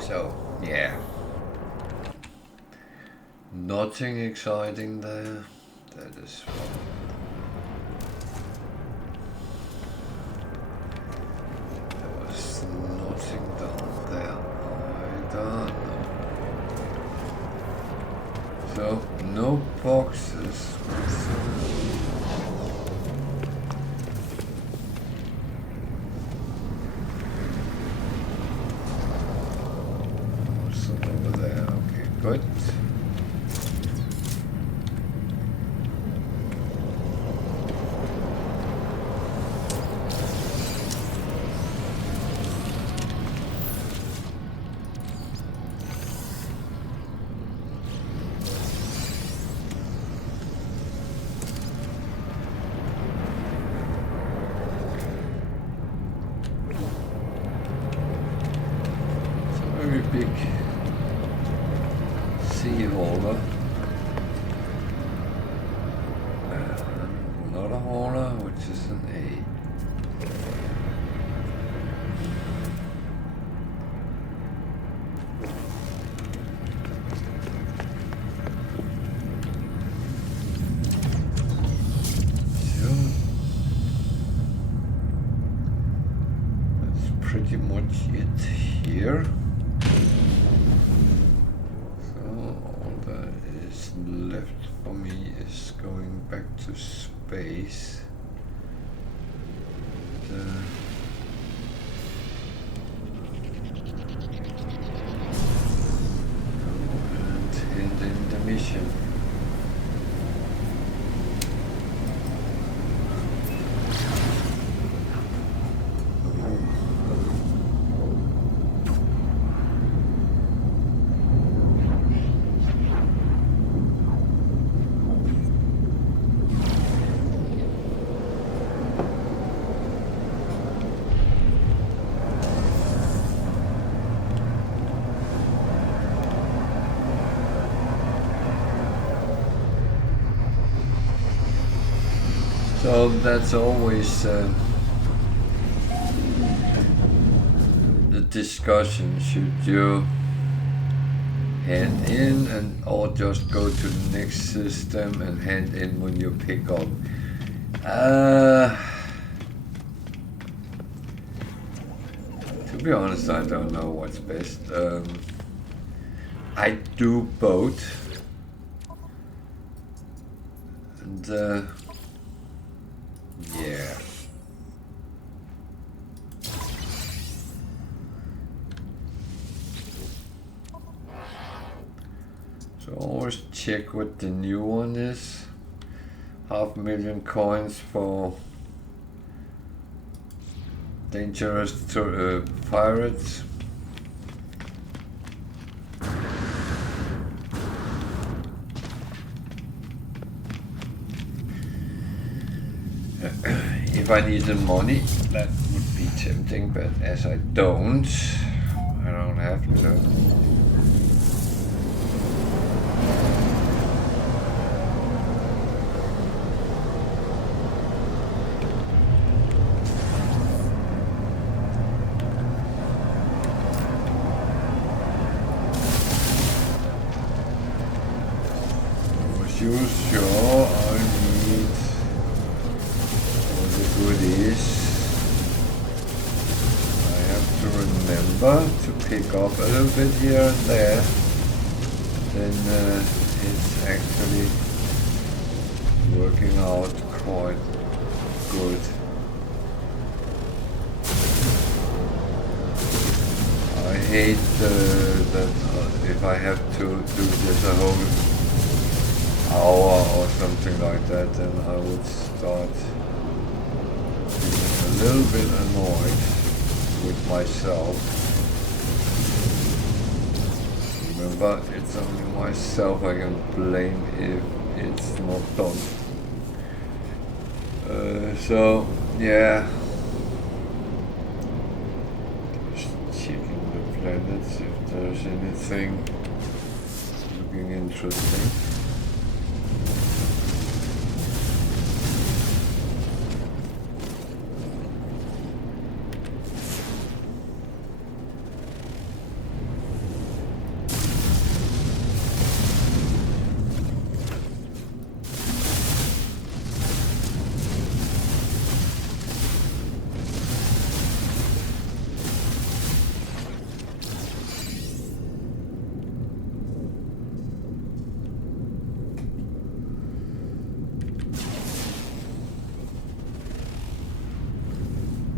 So, yeah. Nothing exciting there. That is fun. There was nothing down there. I don't know. So, no boxes. Over there, okay, good. It's a very big sea hauler. Not a hauler, which is an A. So that's pretty much it here. All that is left for me is going back to space. And ending the mission. So that's always the discussion. Should you hand in, and or just go to the next system and hand in when you pick up. To be honest, I don't know what's best. I do both, and yeah. So always check what the new one is. 500,000 coins for dangerous pirates. If I needed money, that would be tempting, but as I don't have to. Sure, I need all the goodies. I have to remember to pick up a little bit here and there. Then it's actually working out quite good. I hate that if I have to do this a whole hour or something like that, then I would start feeling a little bit annoyed with myself. Remember, it's only myself I can blame if it's not done. So yeah, just checking the planets if there's anything looking interesting.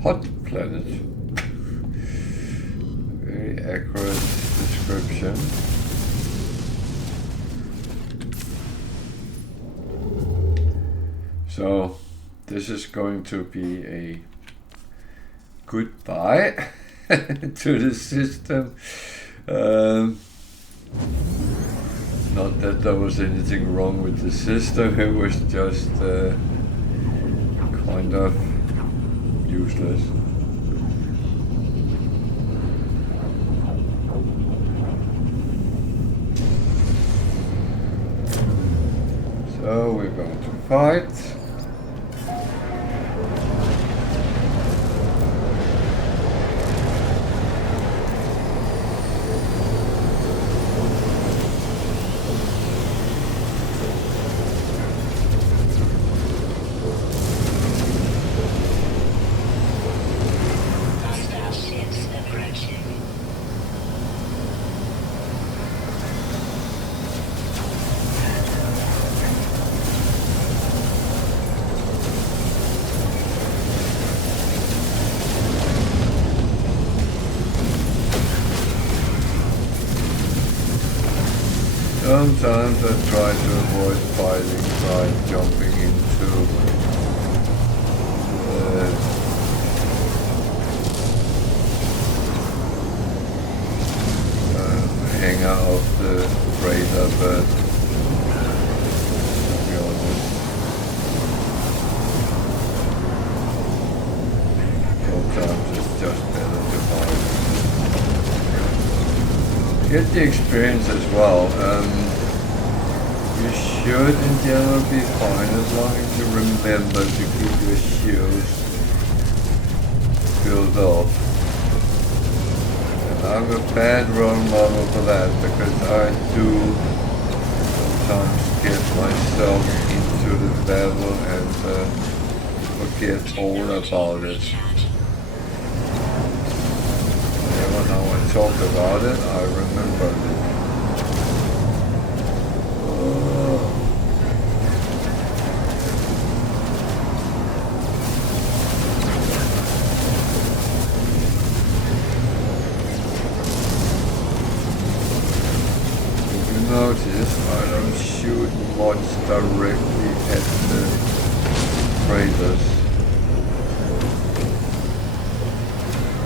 Hot planet. Very accurate description. So this is going to be a goodbye to the system. Not that there was anything wrong with the system, it was just kind of useless. So we're going to fight. Sometimes I try to avoid fighting by jumping into the hangar of the freighter, but to be honest, sometimes it's just better to fight. Get the experience as well. You should in general be fine as long as you remember to keep your shields filled up. I'm a bad role model for that because I do sometimes get myself into the level and forget all about it. Whenever now I talk about it, I remember it. Notice I don't shoot much directly at the freighters.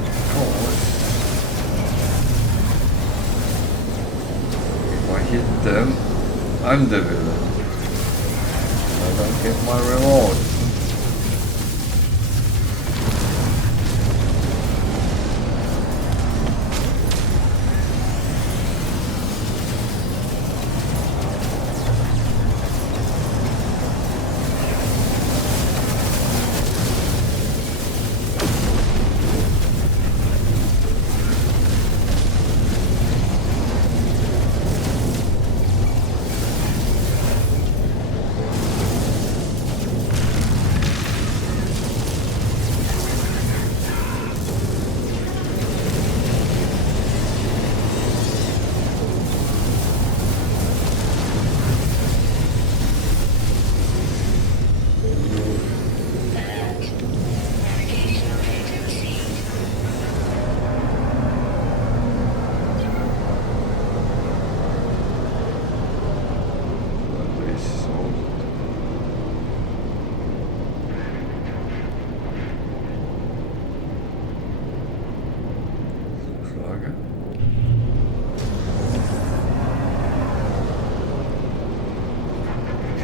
Of course, if I hit them, I'm the villain. I don't get my reward.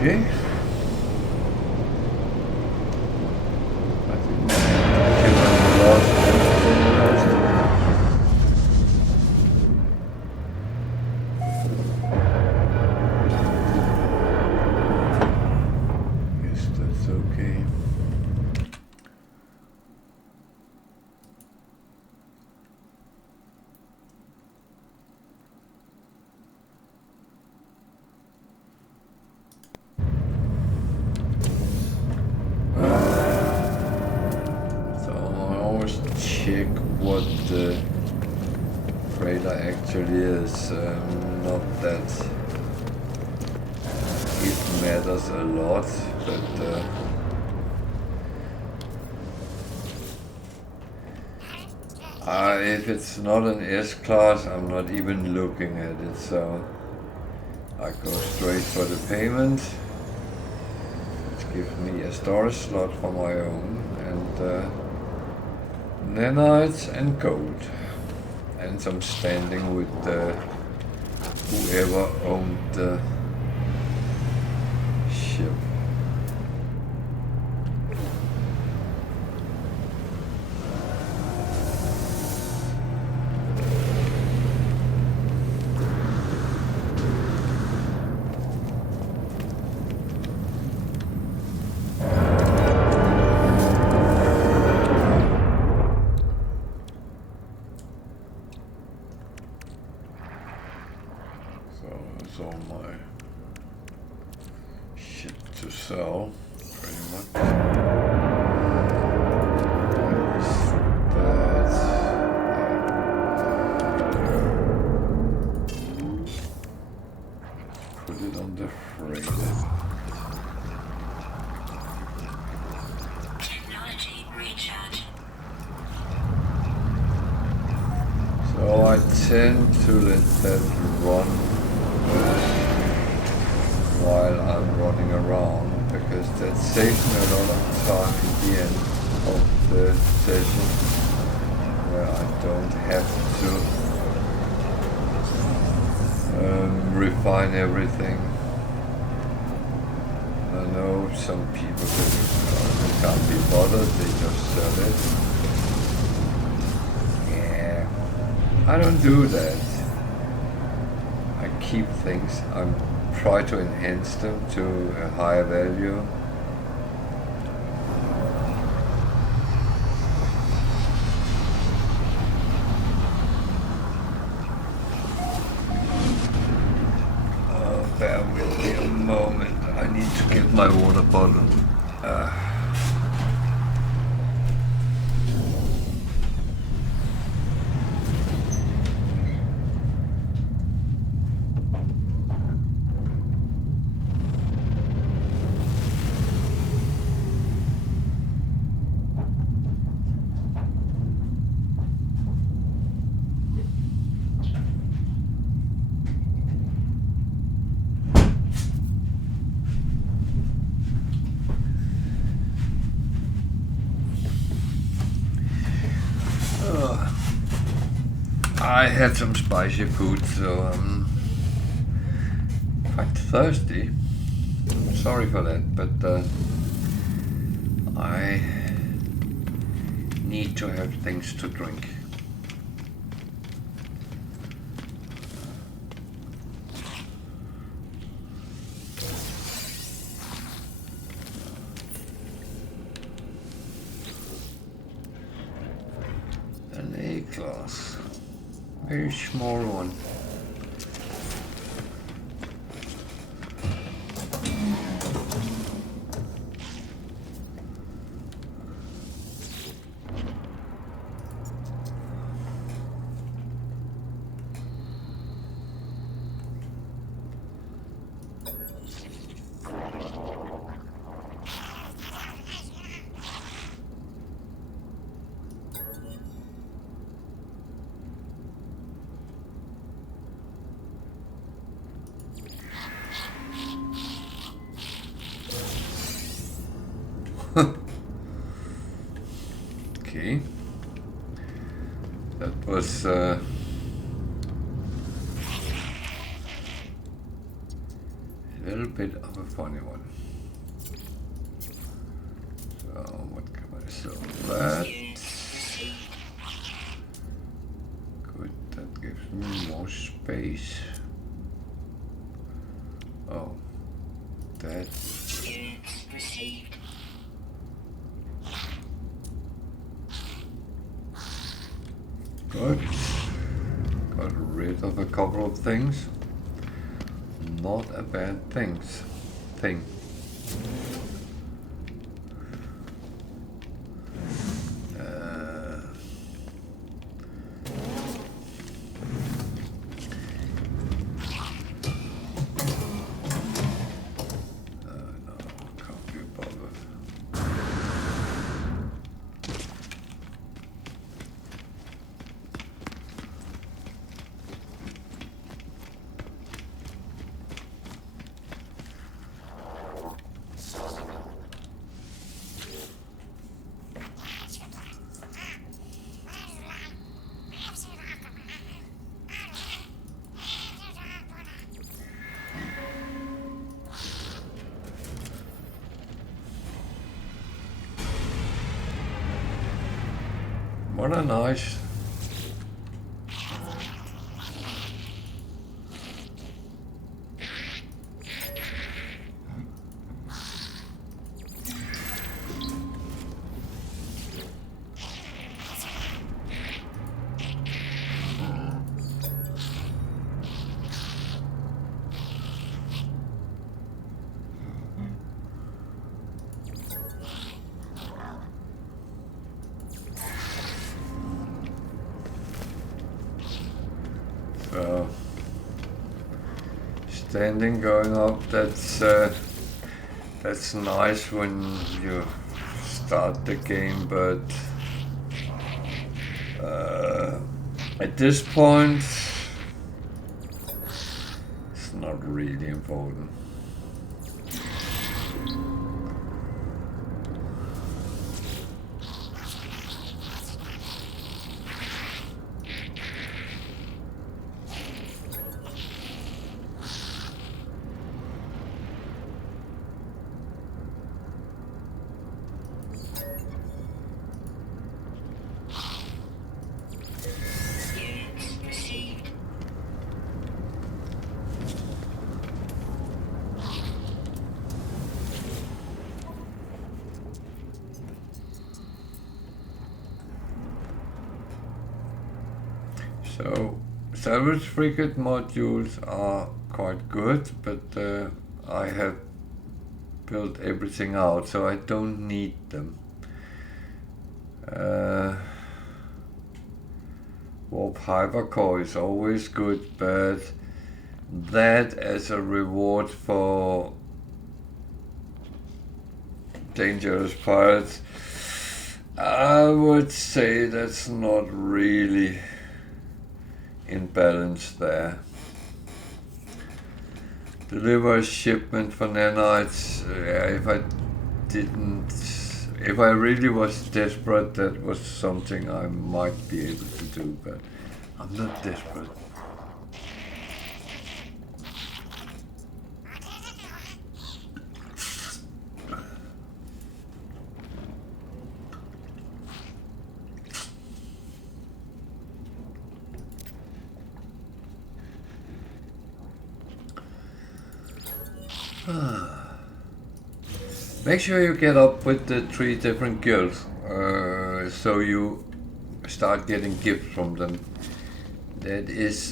Okay. Check what the freighter actually is. Not that it matters a lot, but if it's not an S-class, I'm not even looking at it, so I go straight for the payment. It gives me a storage slot for my own, and nanites and gold, and some standing with whoever owned the ship. Tend to let that run while I'm running around, because that saves me a lot of time at the end of the session, where I don't have to refine everything. I know some people that can't be bothered, they just sell it. I don't do that. I keep things. I try to enhance them to a higher value. my water bottle. I had some spicy food, so I'm quite thirsty. Sorry for that, but I need to have things to drink. An A-class. Very small one. Okay, that was a little bit of a funny one. So what can I sell that? Good, that gives me more space. Oh, that. Units received. Good. Got rid of a couple of things. Not a bad thing. No, can't be bothered. What a nice. Standing going up, that's nice when you start the game, but at this point it's not really important. Units received. So salvage frigate modules are quite good, but I have built everything out, so I don't need them. Warp Hypercore is always good, but that as a reward for dangerous pirates, I would say that's not really in balance there. Deliver a shipment for nanites. If I really was desperate, that was something I might be able to do, but I'm not desperate. Make sure you get up with the 3 different guilds, so you start getting gifts from them. That is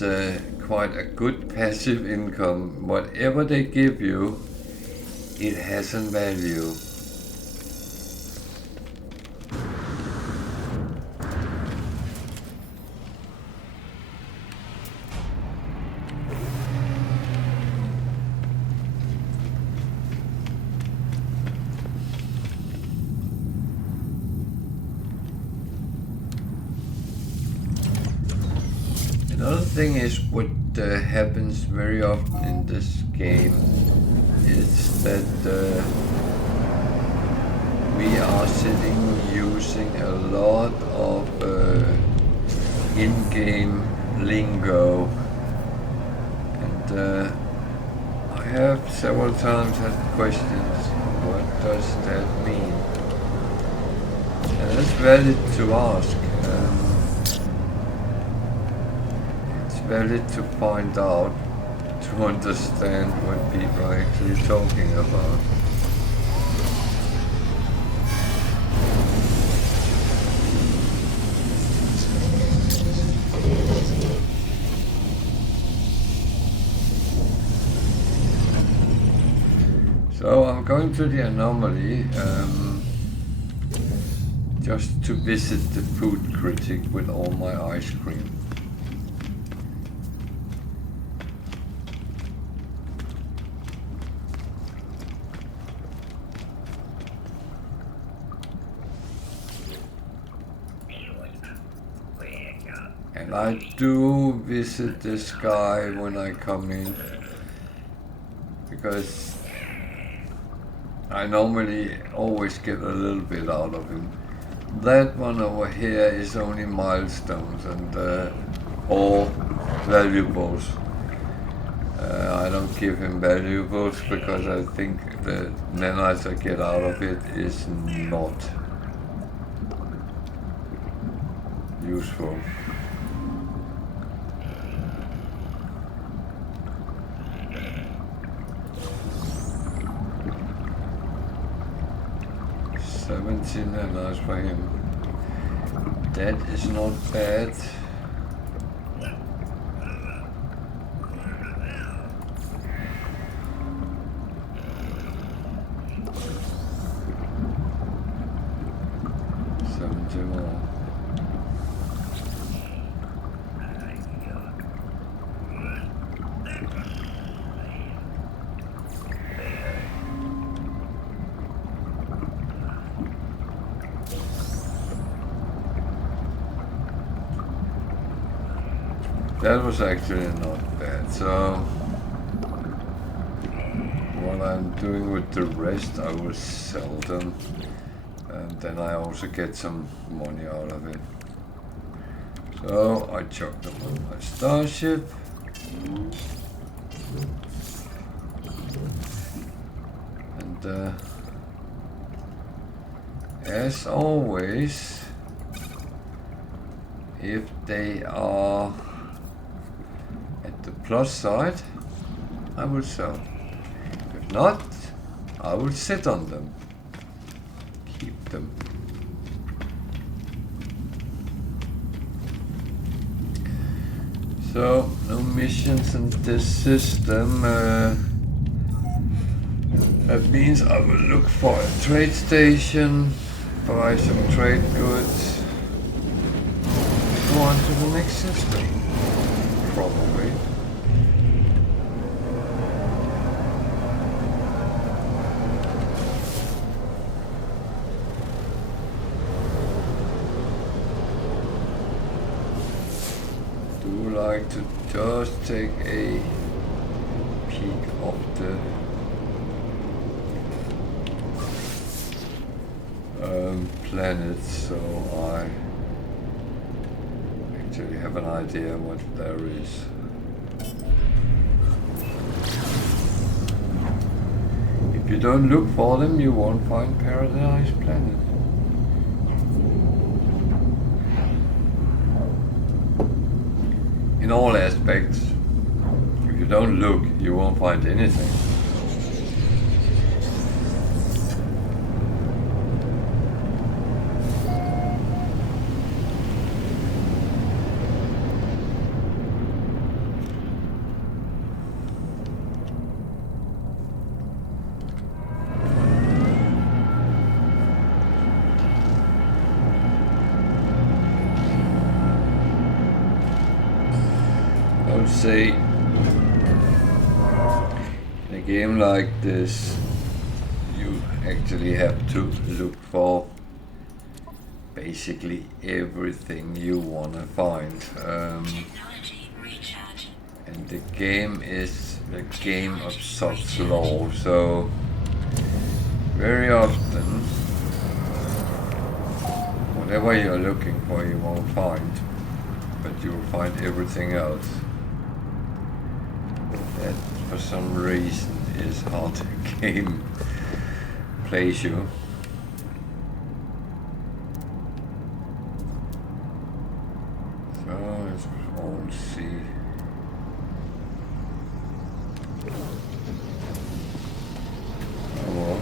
quite a good passive income. Whatever they give you, it has a value. Another thing is what happens very often in this game is that we are sitting using a lot of in-game lingo, and I have several times had questions, what does that mean? And that's valid to ask. Valid to find out, to understand what people are actually talking about. So I'm going to the anomaly just to visit the food critic with all my ice cream. And I do visit this guy when I come in, because I normally always get a little bit out of him. That one over here is only milestones and or valuables. I don't give him valuables because I think the nanites I get out of it is not useful. Nanites for him. That is not bad. More. That was actually not bad. So what I'm doing with the rest, I will sell them, and then I also get some money out of it. So I chuck them on my starship. And as always, if they are at the plus side, I will sell. If not, I will sit on them. Keep them. So, no missions in this system. That means I will look for a trade station, buy some trade goods, go on to the next system, probably. Do like to just take a peek of the planet, so I actually have an idea what there is. If you don't look for them, you won't find Paradise Planet. In all aspects, if you don't look, you won't find anything. Say in a game like this you actually have to look for basically everything you want to find, and the game is a game of such law, so very often whatever you're looking for you won't find, but you will find everything else. That for some reason is how the game plays you. So let's all see. Oh well.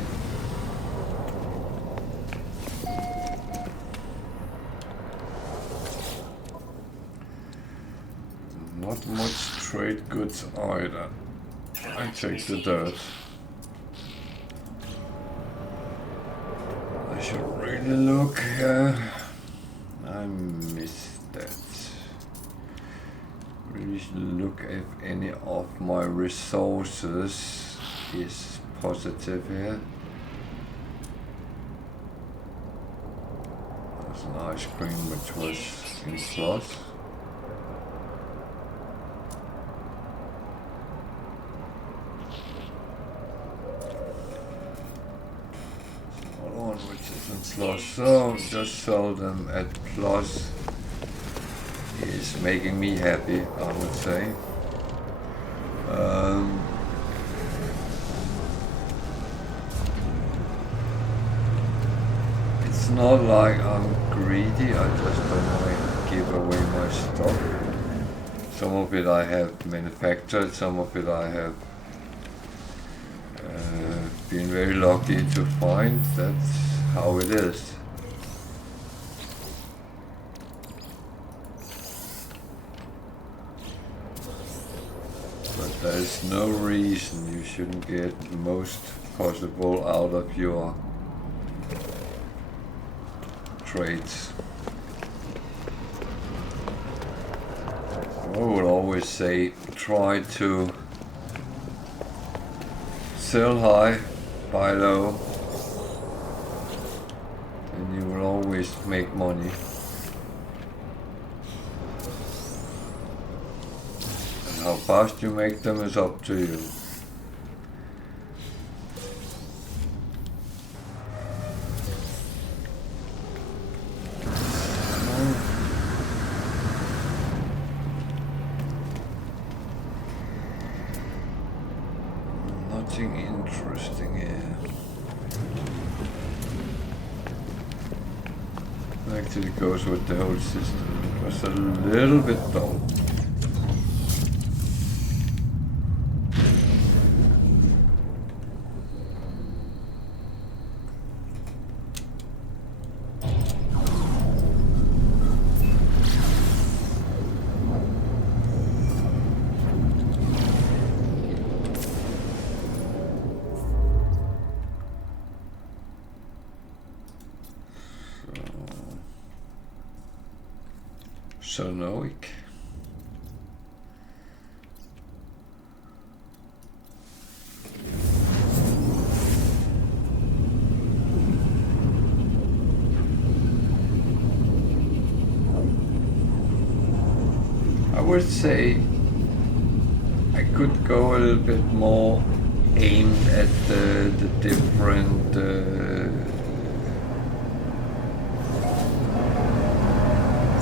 Not much trade goods either. I take the dirt. I should really look. I missed that. Really should look if any of my resources is positive here. There's an ice cream which was in plus. So just sell them at plus is making me happy, I would say. It's not like I'm greedy, I just don't want to give away my stuff. Some of it I have manufactured, some of it I have been very lucky to find. That's how it is. But there's no reason you shouldn't get the most possible out of your trades. I would always say try to sell high, buy low, and you will always make money. And how fast you make them is up to you. Nothing interesting here. Actually goes with the whole system. It was a little bit dull. Sonoic. I would say I could go a little bit more aimed at the different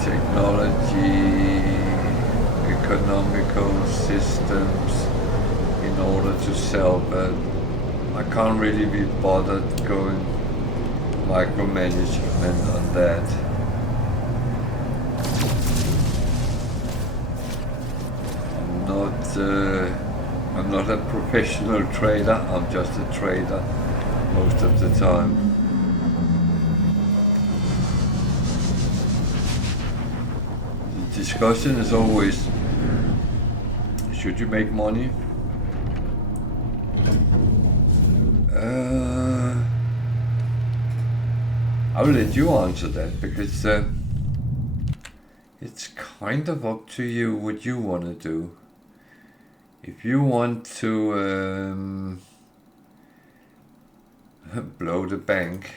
technology, economical systems in order to sell, but I can't really be bothered going micromanagement on that. I'm not a professional trader, I'm just a trader most of the time. The discussion is always, should you make money? I will let you answer that, because it's kind of up to you what you want to do. If you want to blow the bank,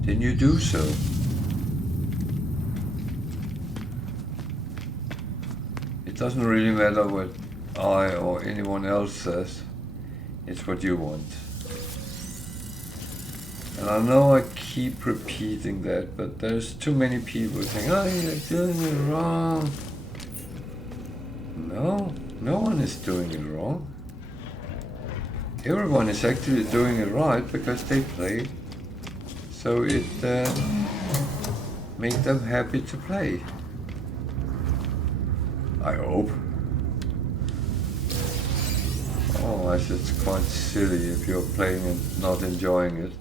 then you do so. It doesn't really matter what I or anyone else says, it's what you want. And I know I keep repeating that, but there's too many people saying, oh, you're doing it wrong. No, no one is doing it wrong. Everyone is actually doing it right because they play. So it makes them happy to play. I hope. Otherwise it's quite silly if you're playing and not enjoying it.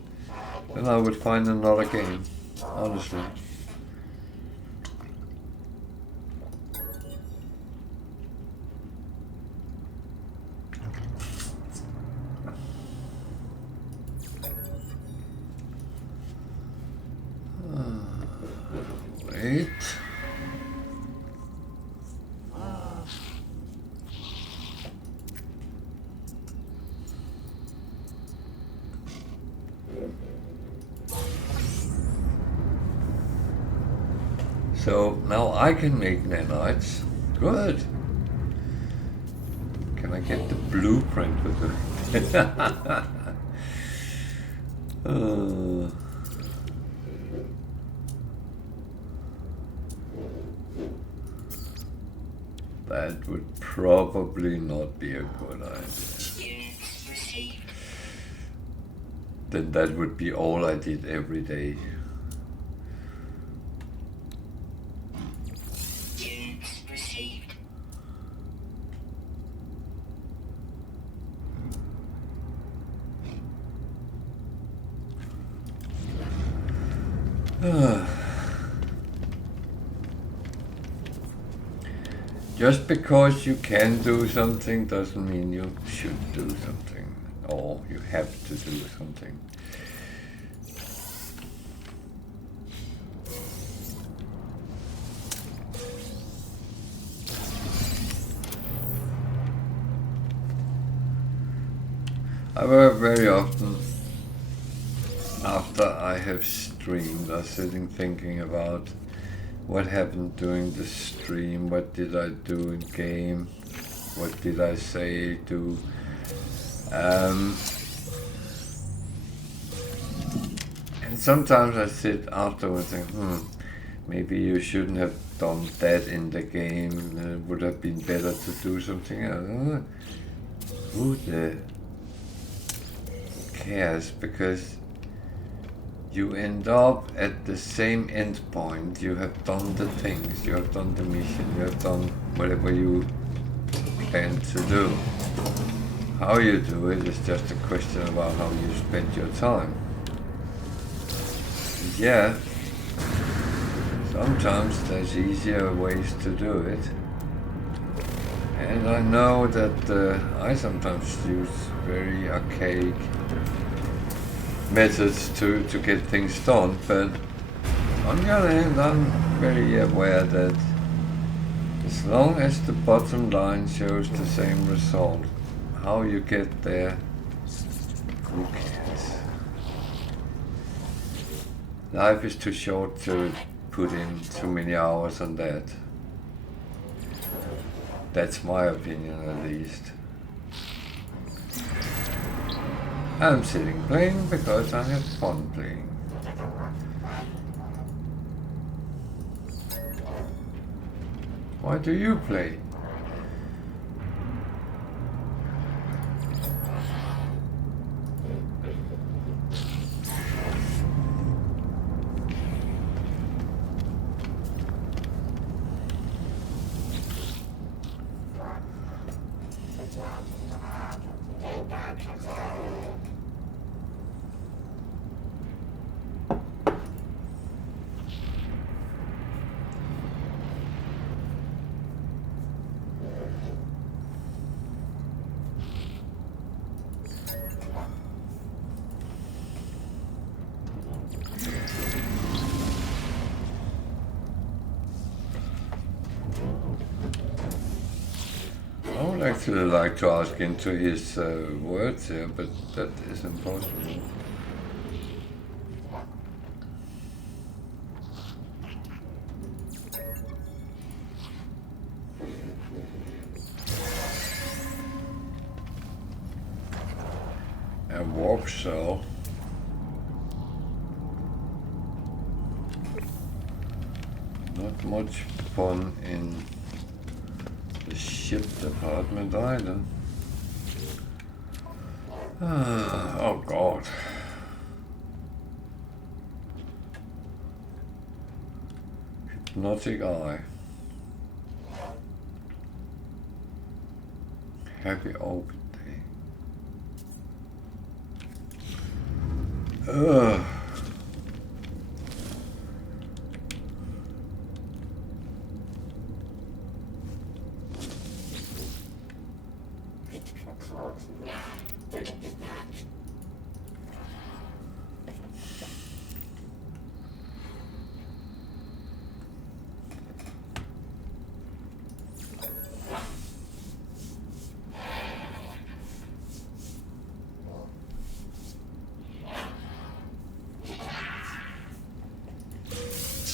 Then I would find another game, honestly. Wait. So now I can make nanites. Good. Can I get the blueprint with it? That would probably not be a good idea. Then that would be all I did every day. Just because you can do something doesn't mean you should do something, or you have to do something. However, very often after I have streamed, I'm sitting thinking about what happened during the stream, what did I do in game, what did I say, do. And sometimes I sit afterwards and think, maybe you shouldn't have done that in the game, it would have been better to do something else. Who the cares, because you end up at the same end point. You have done the things, you have done the mission, you have done whatever you plan to do. How you do it is just a question about how you spend your time. Yeah, sometimes there's easier ways to do it. And I know that I sometimes use very archaic methods to get things done, but On the other hand, I'm very aware that as long as the bottom line shows the same result, how you get there, who cares? Life is too short to put in too many hours on that. That's my opinion, at least. I'm sitting playing because I have fun playing. Why do you play? I would actually like to ask into his words here, but that is impossible. A warp cell. Not much fun in the ship department either. Oh god. Hypnotic eye. Happy open day.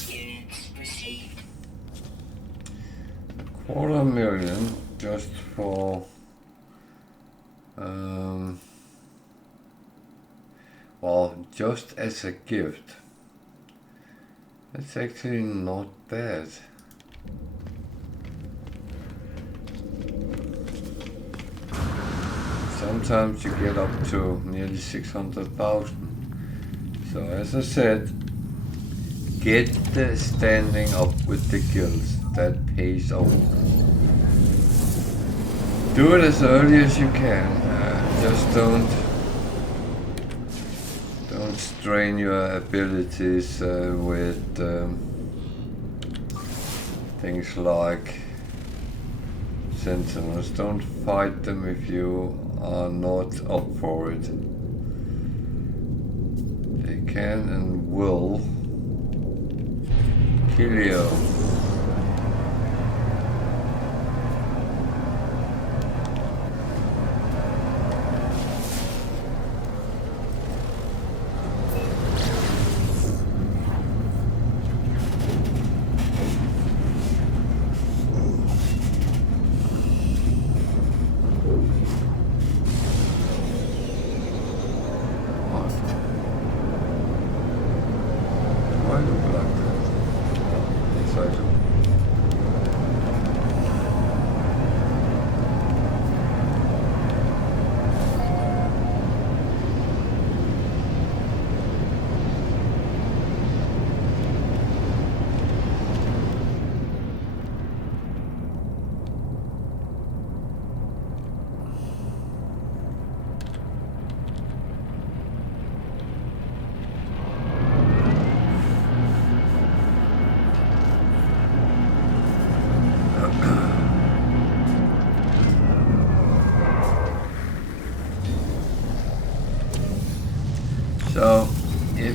Units received. 250,000 just for well, just as a gift. That's actually not bad. Sometimes you get up to nearly 600,000. So as I said, get the standing up with the guilds. That pays off. Do it as early as you can. Just don't strain your abilities with things like sentinels. Don't fight them if you are not up for it. They can and will kill you.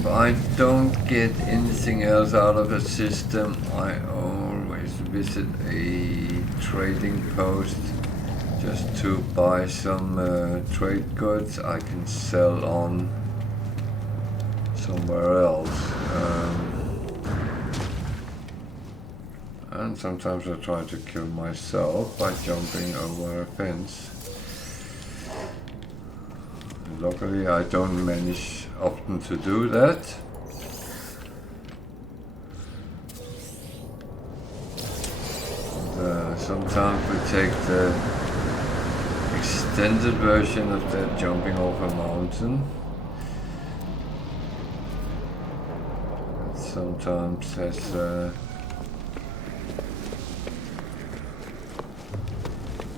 I don't get anything else out of a system, I always visit a trading post just to buy some trade goods I can sell on somewhere else. And sometimes I try to kill myself by jumping over a fence. Luckily I don't manage often to do that. And, sometimes we take the extended version of that jumping off a mountain. It sometimes has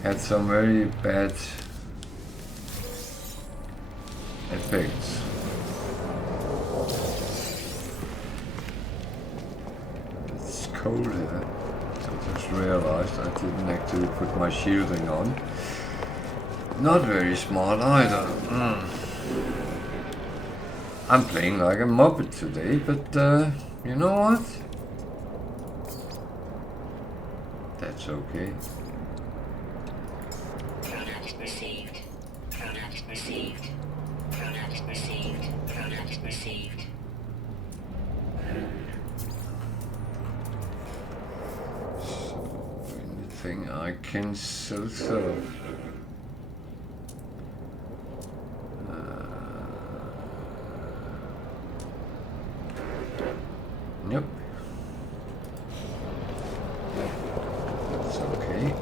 had some very bad effects. It's cold here. I just realized I didn't actually put my shielding on. Not very smart either. I'm playing like a muppet today, but you know what? That's okay. Product received. Product received. Product received. Product received. So anything I can sell. Yep. That's okay.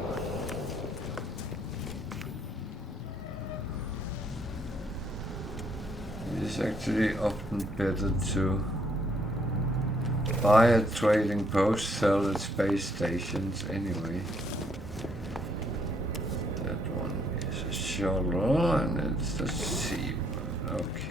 It is actually often better to buy a trading post, sell at space stations anyway. That one is a shuttle and it's a sea one. Okay.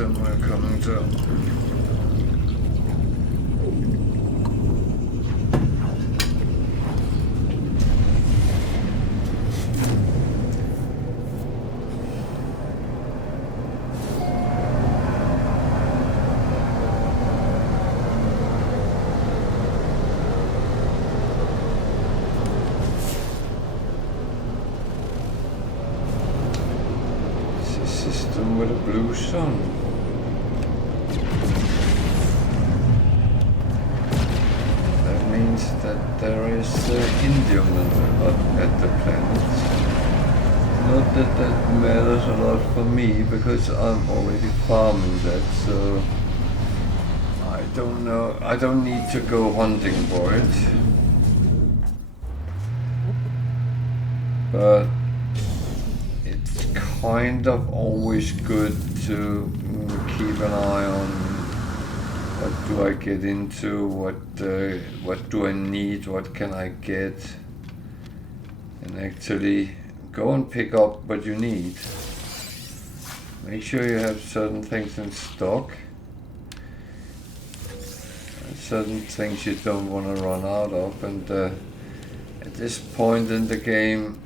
We're coming to. It's a system with a blue sun. That there is indium at the planet. Not that that matters a lot for me because I'm already farming that, so I don't know. I don't need to go hunting for it. But it's kind of always good to keep an eye on. What do I get into? What do I need? What can I get? And actually go and pick up what you need. Make sure you have certain things in stock. And certain things you don't want to run out of. And at this point in the game,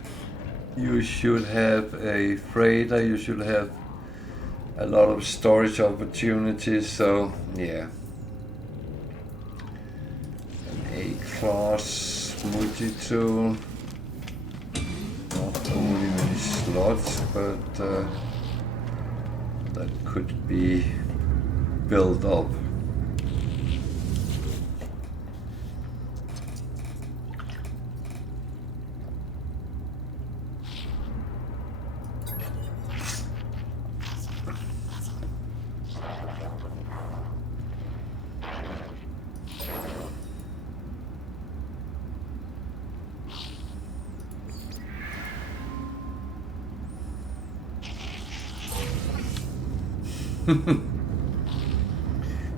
you should have a freighter. You should have a lot of storage opportunities. So yeah. A-class multi-tool, not only many slots, but that could be built up.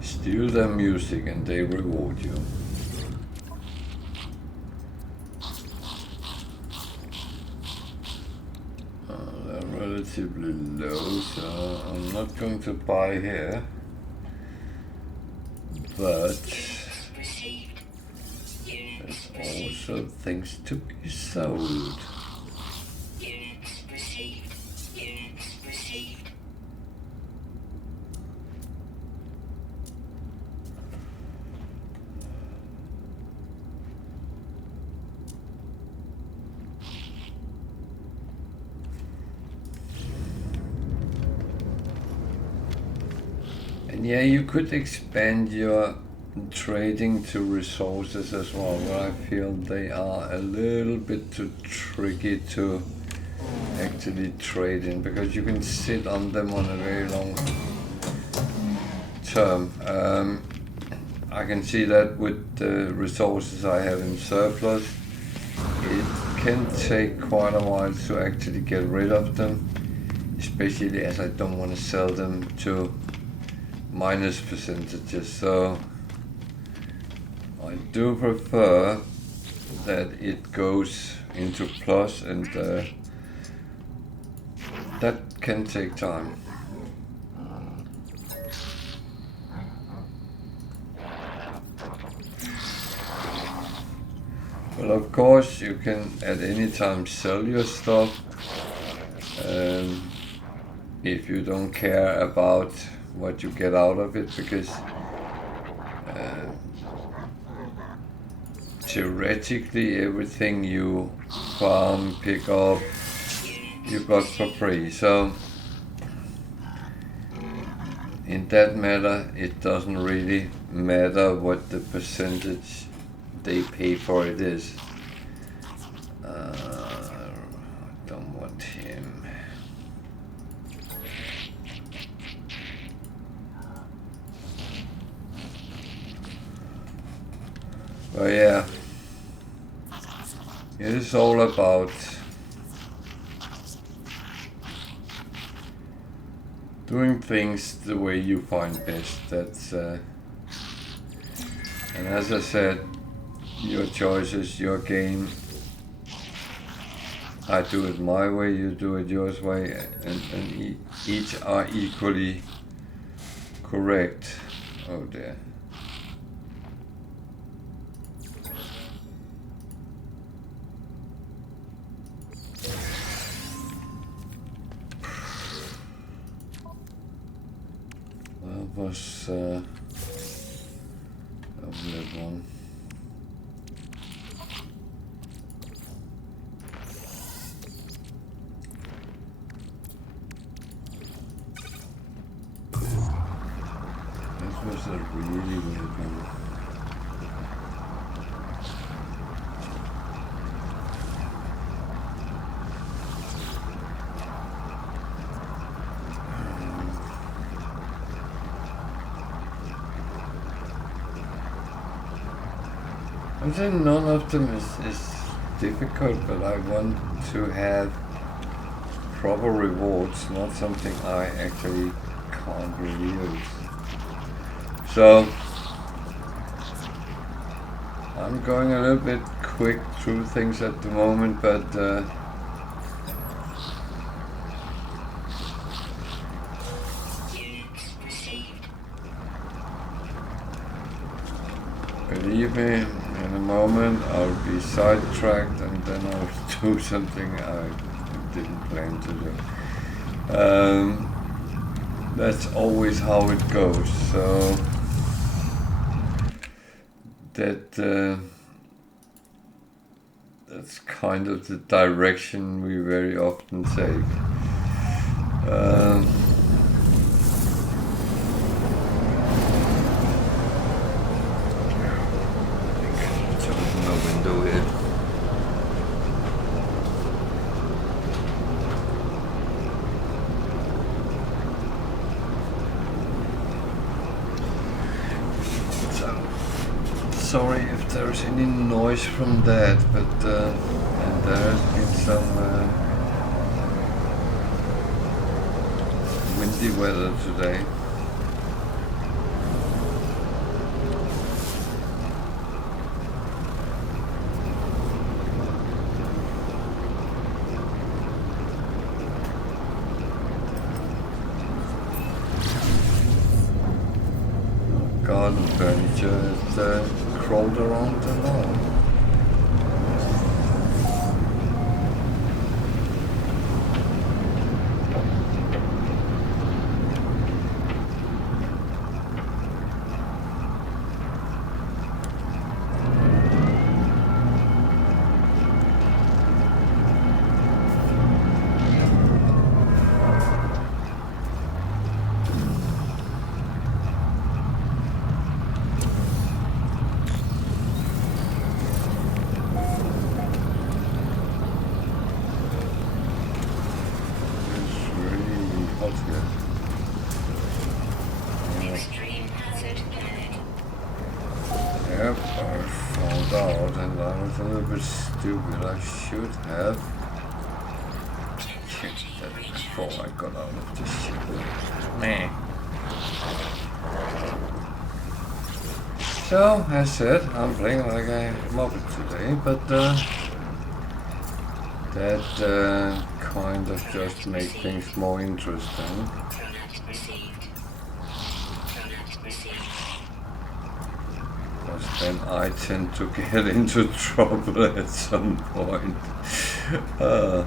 Steal their music and they reward you. They're relatively low, so I'm not going to buy here. But there's also things to be sold. And yeah, you could expand your trading to resources as well, but I feel they are a little bit too tricky to actually trade in, because you can sit on them on a very long term. I can see that with the resources I have in surplus, it can take quite a while to actually get rid of them, especially as I don't want to sell them to minus percentages. So I do prefer that it goes into plus, and that can take time. Well, of course, you can at any time sell your stuff if you don't care about what you get out of it, because theoretically everything you farm, pick up, you got for free. So in that matter, it doesn't really matter what the percentage they pay for it is. I don't want him. But yeah, it is all about doing things the way you find best. That's and as I said, your choices, your game. I do it my way, you do it yours way, and each are equally correct. Oh dear. That was a weird one. This was a really weird one. I think none of them is difficult, but I want to have proper rewards, not something I actually can't really use. So I'm going a little bit quick through things at the moment, but believe me, in a moment I'll be sidetracked and then I'll do something I didn't plan to do. That's always how it goes. So that's kind of the direction we very often take. Sorry if there's any noise from that, but and there has been some windy weather today. just crawled around alone. Yep, I found out and I was a little bit stupid. I should have checked that before I got out of the ship. Meh. So, as said, I'm playing like a Muppet today, but that kind of just makes things more interesting. Then I tend to get into trouble at some point. So,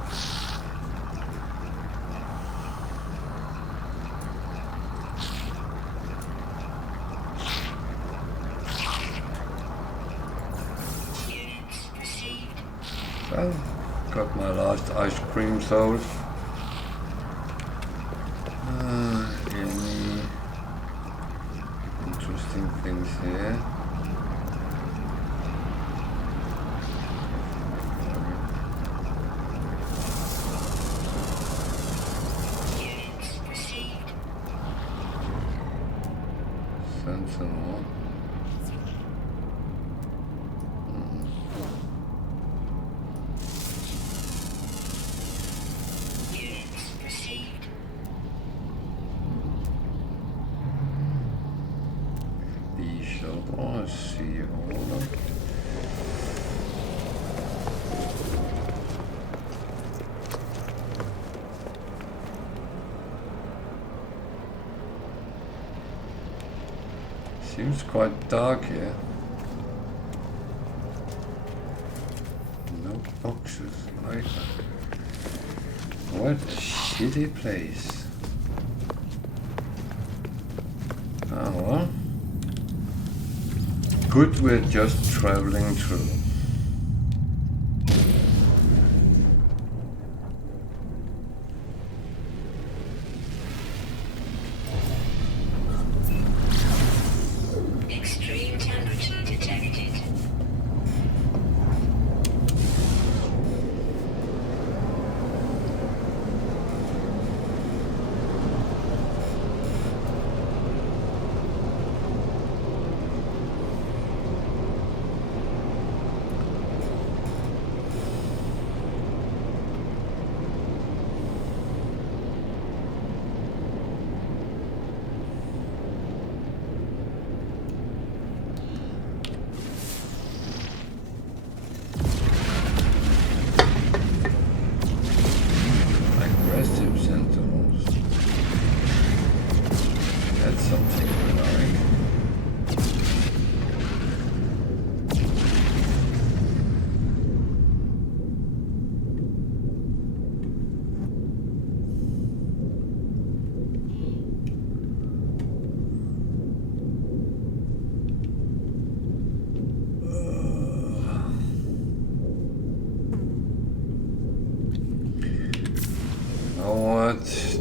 got my last ice cream sold. Any interesting things here? Sentinel. The shuttle, I see all of it. Seems quite dark here. No boxes either. What a shitty place. Oh well. Good, we're just traveling through.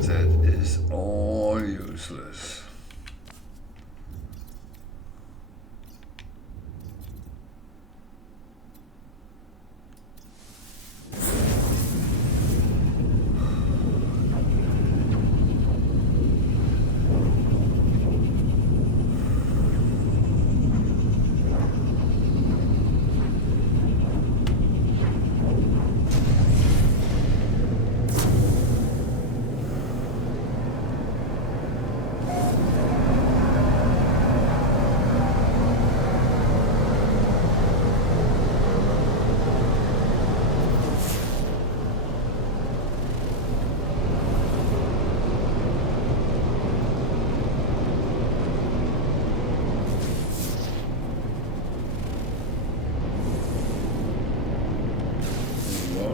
That is all useless.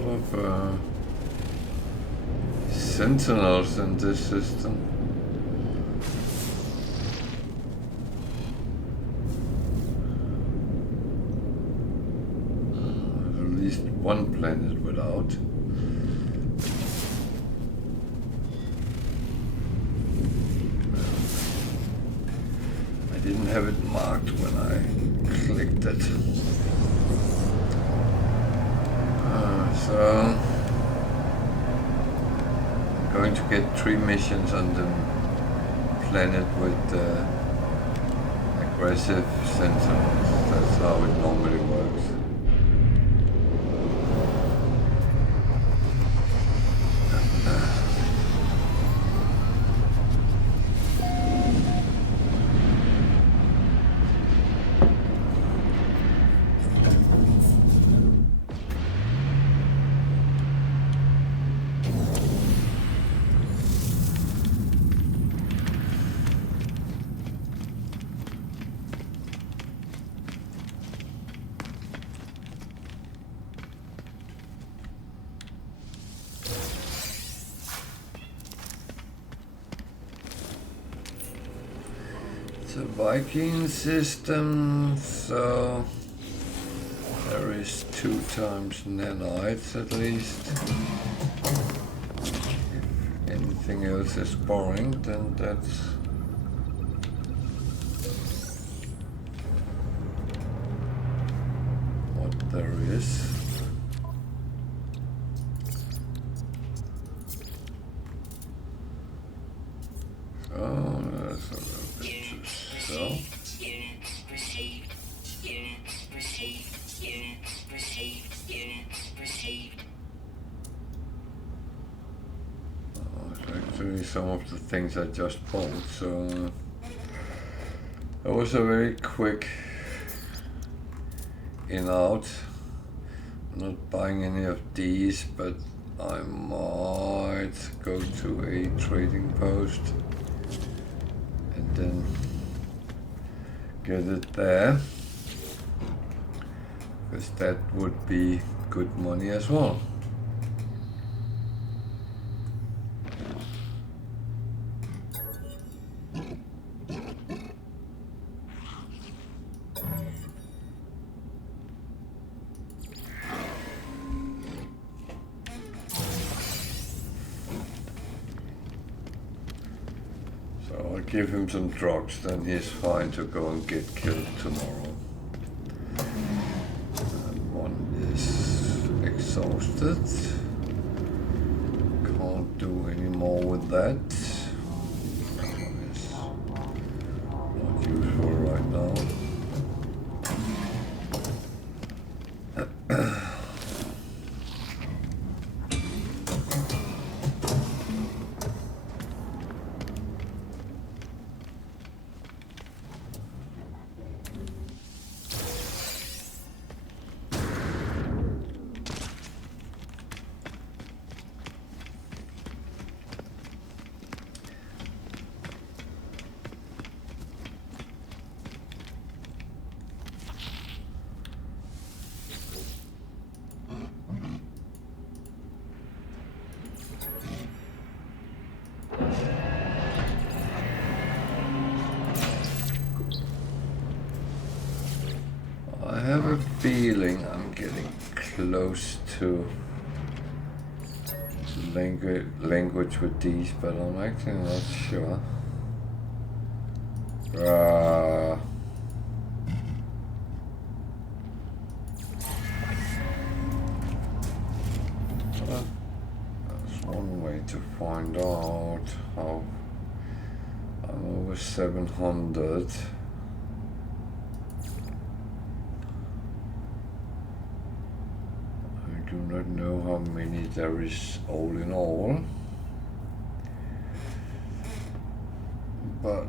lot of sentinels in this system. At least one planet without. I didn't have it marked when I clicked it. So I'm going to get 3 missions on the planet with aggressive sentinels. That's how it normally works. The Viking system, so there is 2 times nanites at least. If anything else is boring, then that's what there is. So that's a little bit too slow. Units received. Units received. Units received. Units received. Actually, some of the things I just bought, so that was a very quick in-out. I'm not buying any of these, but I might go to a trading post and then get it there, because that would be good money as well. I'll give him some drugs, then he's fine to go and get killed tomorrow. And one is exhausted. Can't do any more with that. That one is not useful right now. I have a feeling I'm getting close to language with these, but I'm actually not sure. That's one way to find out how I'm over 700. I do not know how many there is all in all, but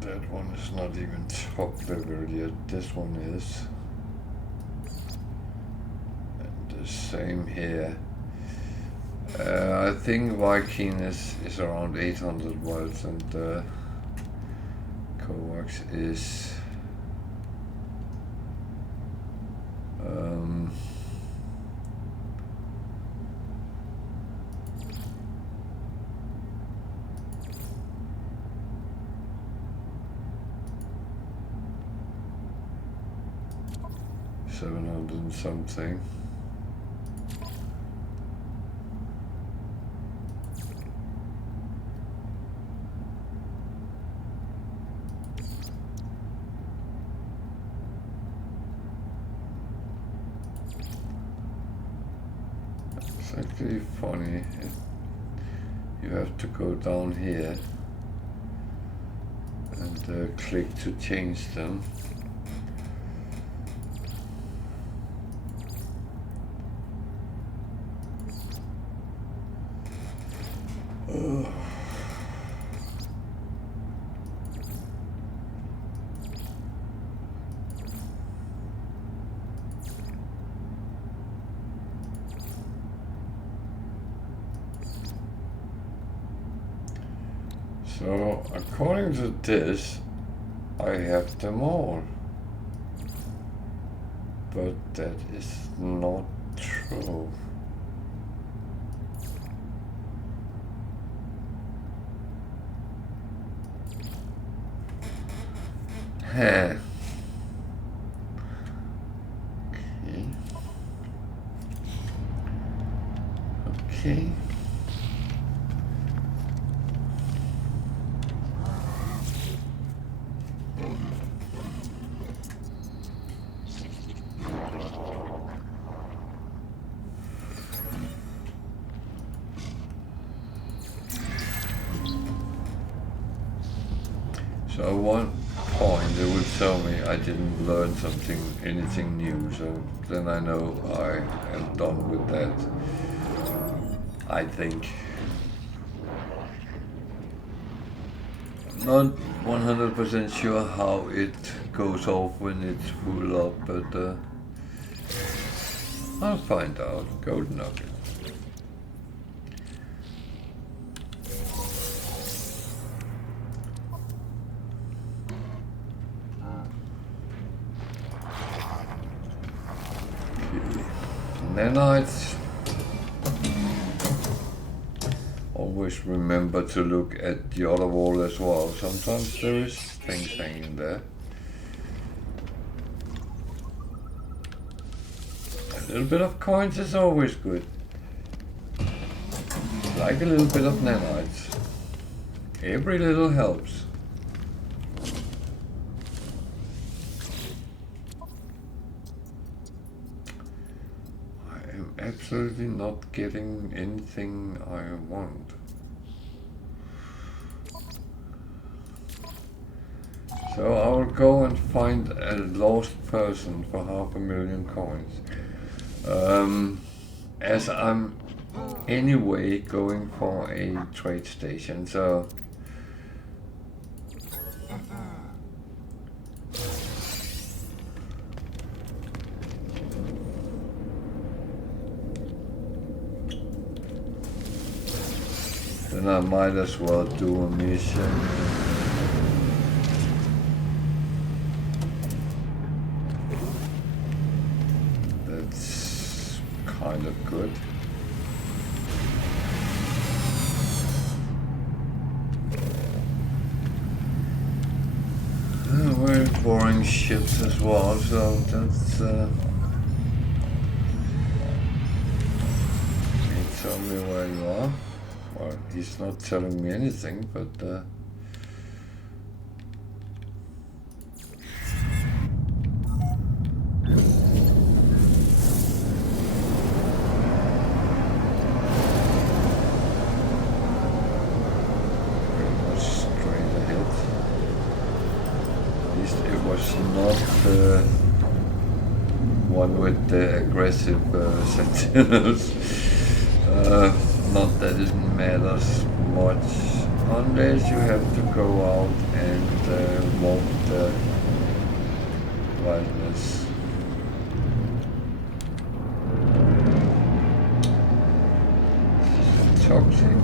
that one is not even top level yet. This one is, and the same here. I think Viking is around 800 words, and Coax is 700 and something. It's actually funny. You have to go down here and click to change them. So, according to this, I have them all. But that is not true. Huh. Okay. So at one point it would tell me I didn't learn anything new, so then I know I am done with that. I think. Not 100% sure how it goes off when it's full up, but I'll find out. Golden nugget. Nanites. Always remember to look at the other wall as well. Sometimes there is things hanging there. A little bit of coins is always good. Like a little bit of nanites. Every little helps. Absolutely not getting anything I want. So I will go and find a lost person for 500,000 coins. As I'm anyway going for a trade station, so then I might as well do a mission. That's kind of good. Very boring ships as well, so that's can you tell me where you are? Well, he's not telling me anything, but the aggressive sentinels. Not that it matters much, unless you have to go out and walk the wilderness. Toxic.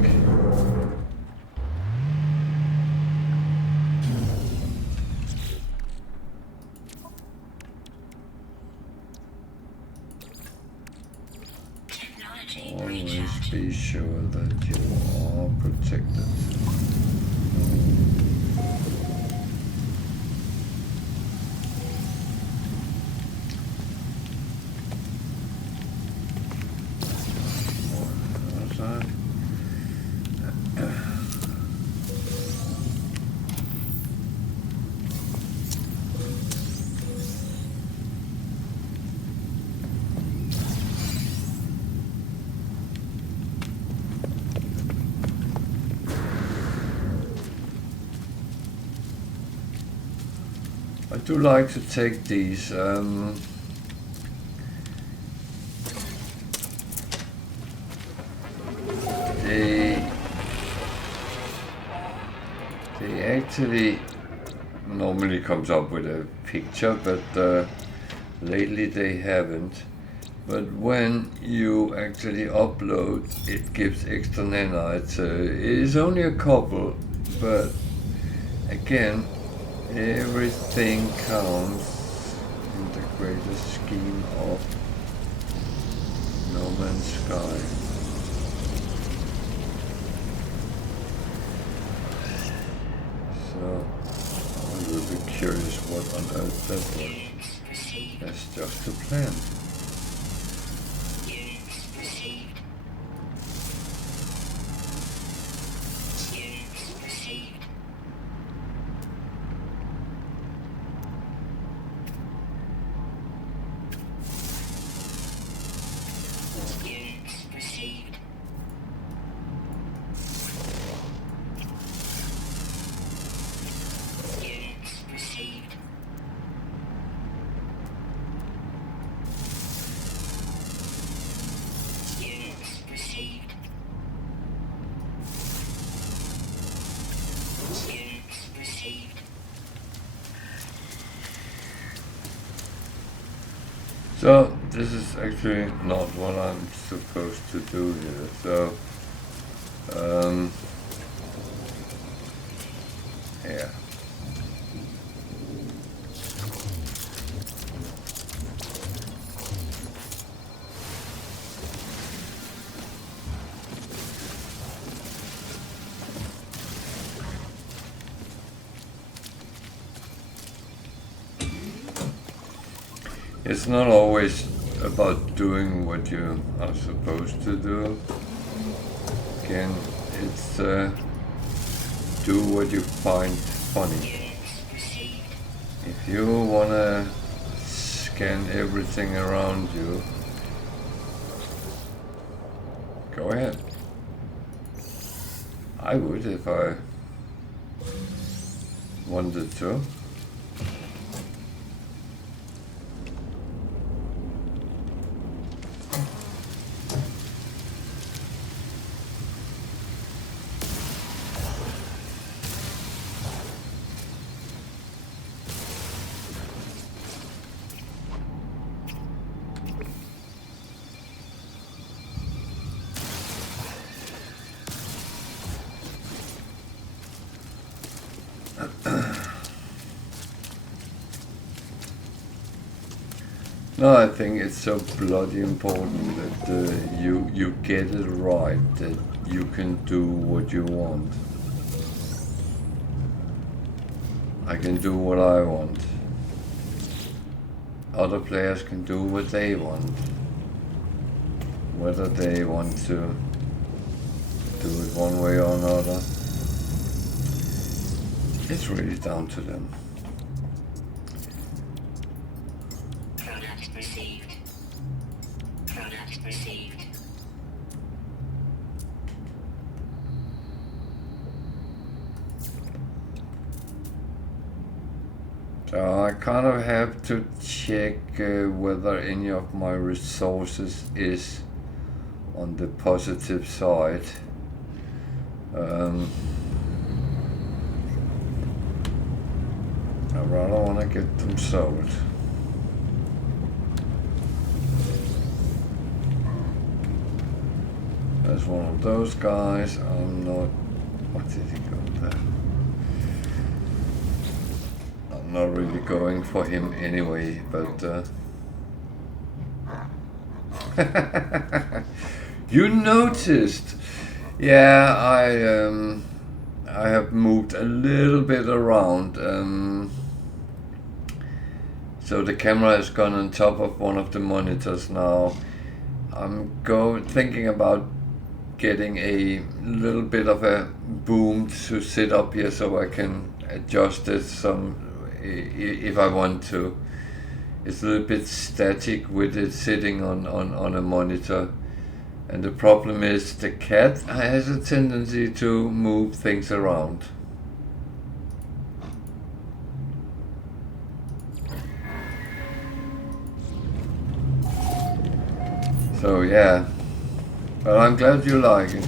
Always be sure that you are protected. do like to take these. They actually normally comes up with a picture, but lately they haven't. But when you actually upload, it gives extra nanites. It is only a couple, but again, everything counts in the greater scheme of No Man's Sky. So I will be curious what on earth that was. That's just a plan. So this is actually not what I'm supposed to do here. So yeah. It's not always about doing what you are supposed to do. Again, it's do what you find funny. If you wanna scan everything around you, go ahead. I would if I wanted to. No, I think it's so bloody important that you get it right, that you can do what you want. I can do what I want. Other players can do what they want. Whether they want to do it one way or another, it's really down to them. So I kind of have to check whether any of my resources is on the positive side. I rather want to get them sold. There's one of those guys. I'm not. What did he go there? I'm not really going for him anyway, but you noticed. Yeah, I have moved a little bit around. So the camera has gone on top of one of the monitors now. I'm thinking about getting a little bit of a boom to sit up here so I can adjust it some if I want to. It's a little bit static with it sitting on a monitor. And the problem is the cat has a tendency to move things around. So yeah, but I'm glad you like it.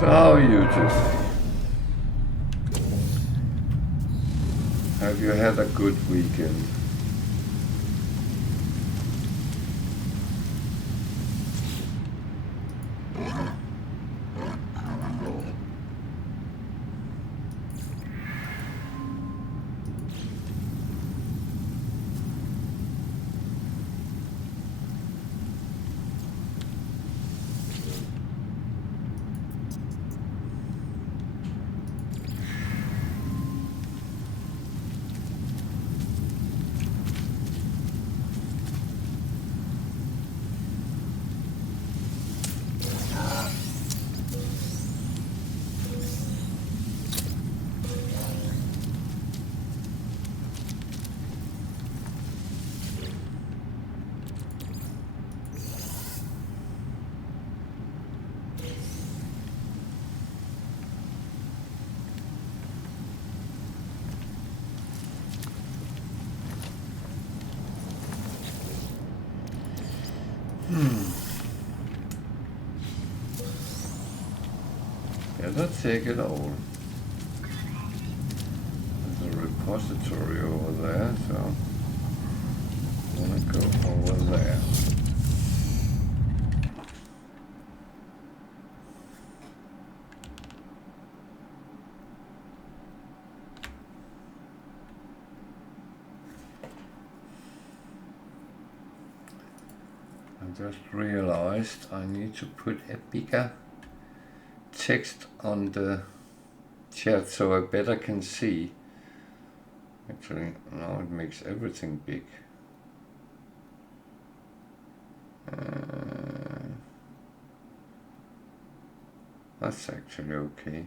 So how are you today? Have you had a good weekend? Yeah, let's take it all. There's a repository over there, so I want to go over there. I just realized I need to put a bigger text on the chat so I better can see. Actually, now it makes everything big. That's actually okay.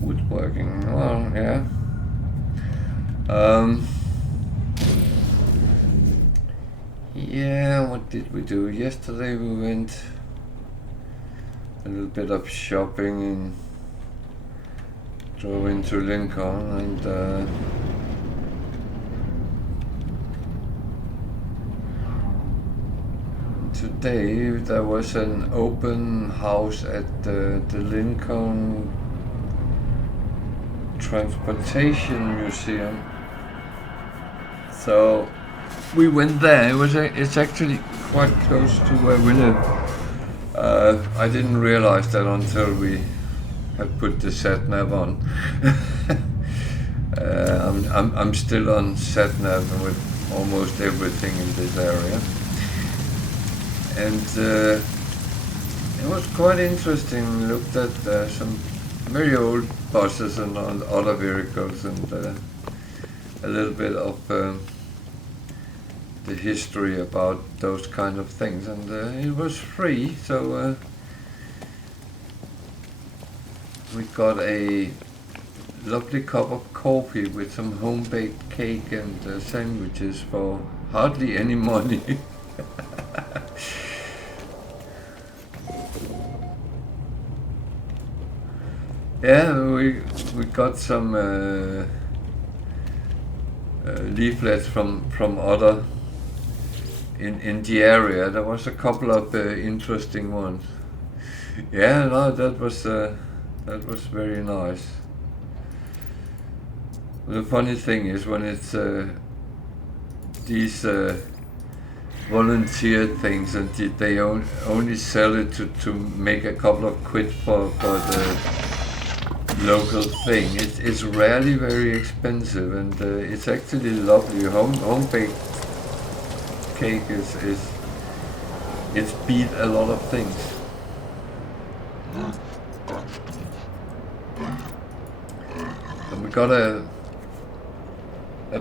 Woodworking, well, yeah. Yeah, what did we do? Yesterday we went a little bit of shopping and drove into Lincoln, and today there was an open house at the Lincoln Transportation Museum. So we went there. It's actually quite close to where we live. I didn't realize that until we had put the sat nav on. I'm still on sat nav with almost everything in this area, and it was quite interesting. We looked at some very old buses and other vehicles, and a little bit of the history about those kind of things, and it was free, so we got a lovely cup of coffee with some home-baked cake and sandwiches for hardly any money. Yeah, we got some leaflets from other in the area. There was a couple of interesting ones. Yeah, no, that was very nice. The funny thing is when it's these volunteer things, and they only sell it to make a couple of quid for local thing. It's rarely very expensive, and it's actually lovely. Home baked cake is it's beat a lot of things. And we got a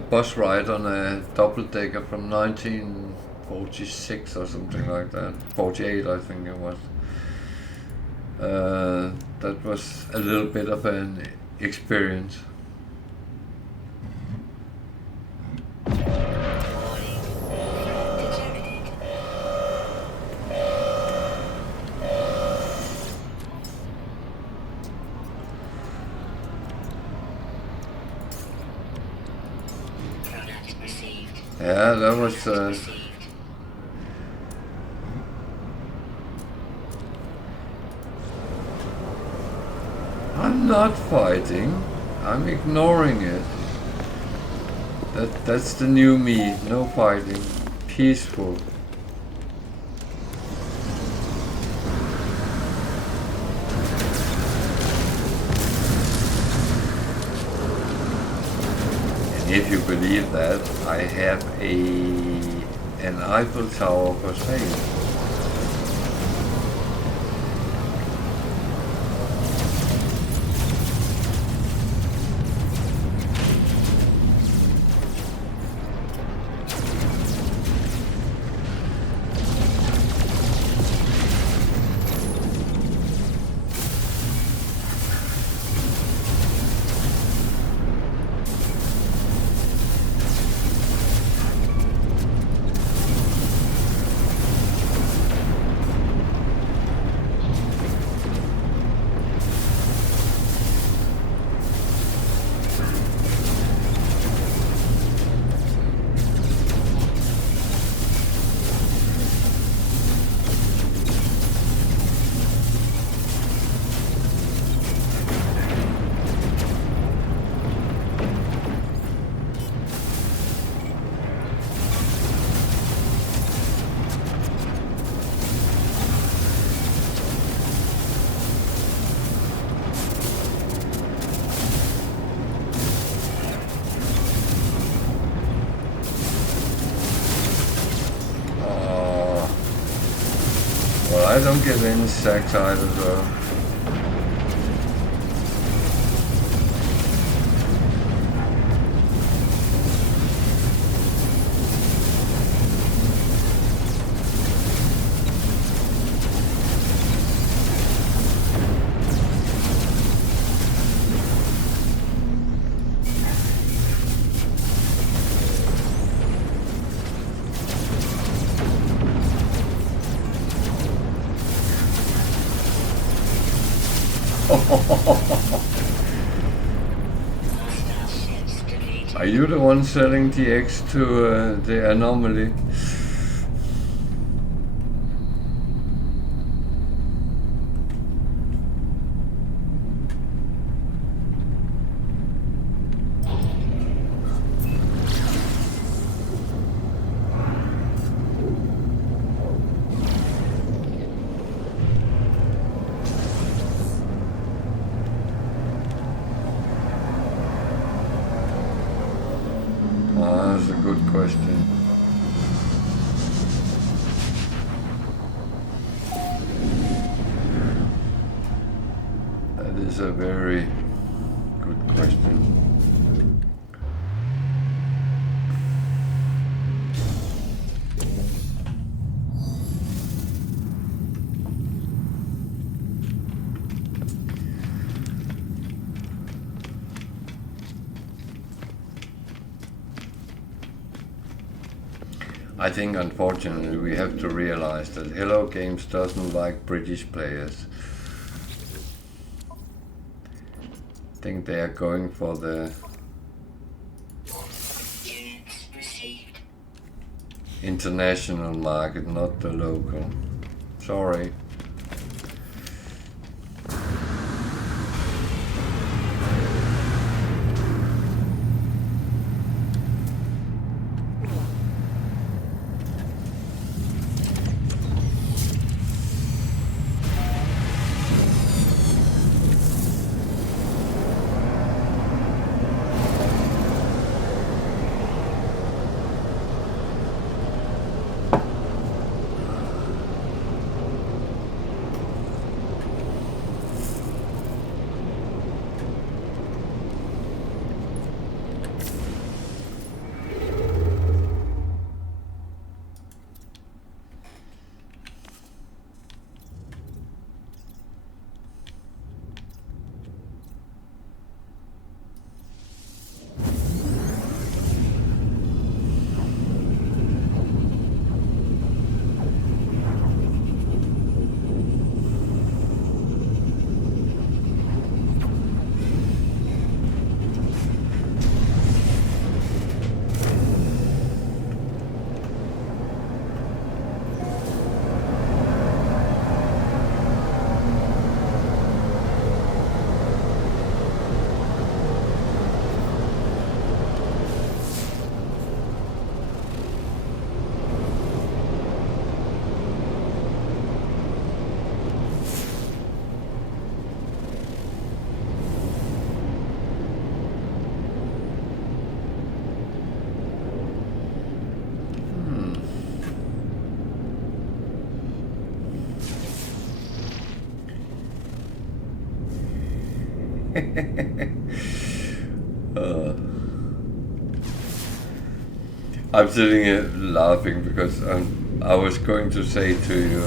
bus ride on a double decker from 1946 or something like that. 48, I think it was. That was a little bit of an experience. Yeah, that was I'm not fighting. I'm ignoring it. That's the new me. No fighting. Peaceful. And if you believe that, I have an Eiffel Tower for sale. I don't get any sex either though. Are you the one selling the X to the anomaly? That's a good question. That is a very good question. I think unfortunately we have to realize that Hello Games doesn't like British players. I think they are going for the international market, not the local. Sorry. I'm sitting here laughing because I was going to say to you,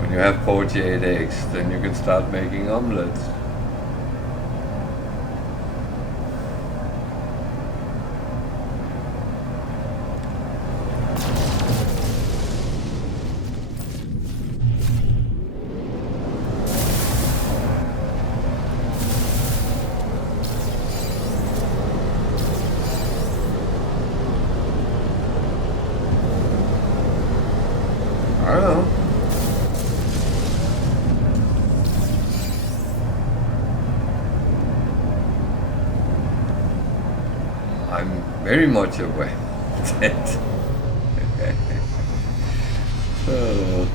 when you have 48 eggs, then you can start making omelets. I don't know. I'm very much aware of that. Oh.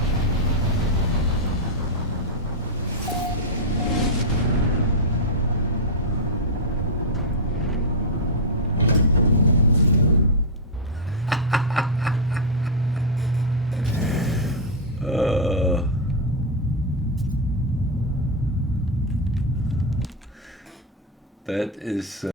That is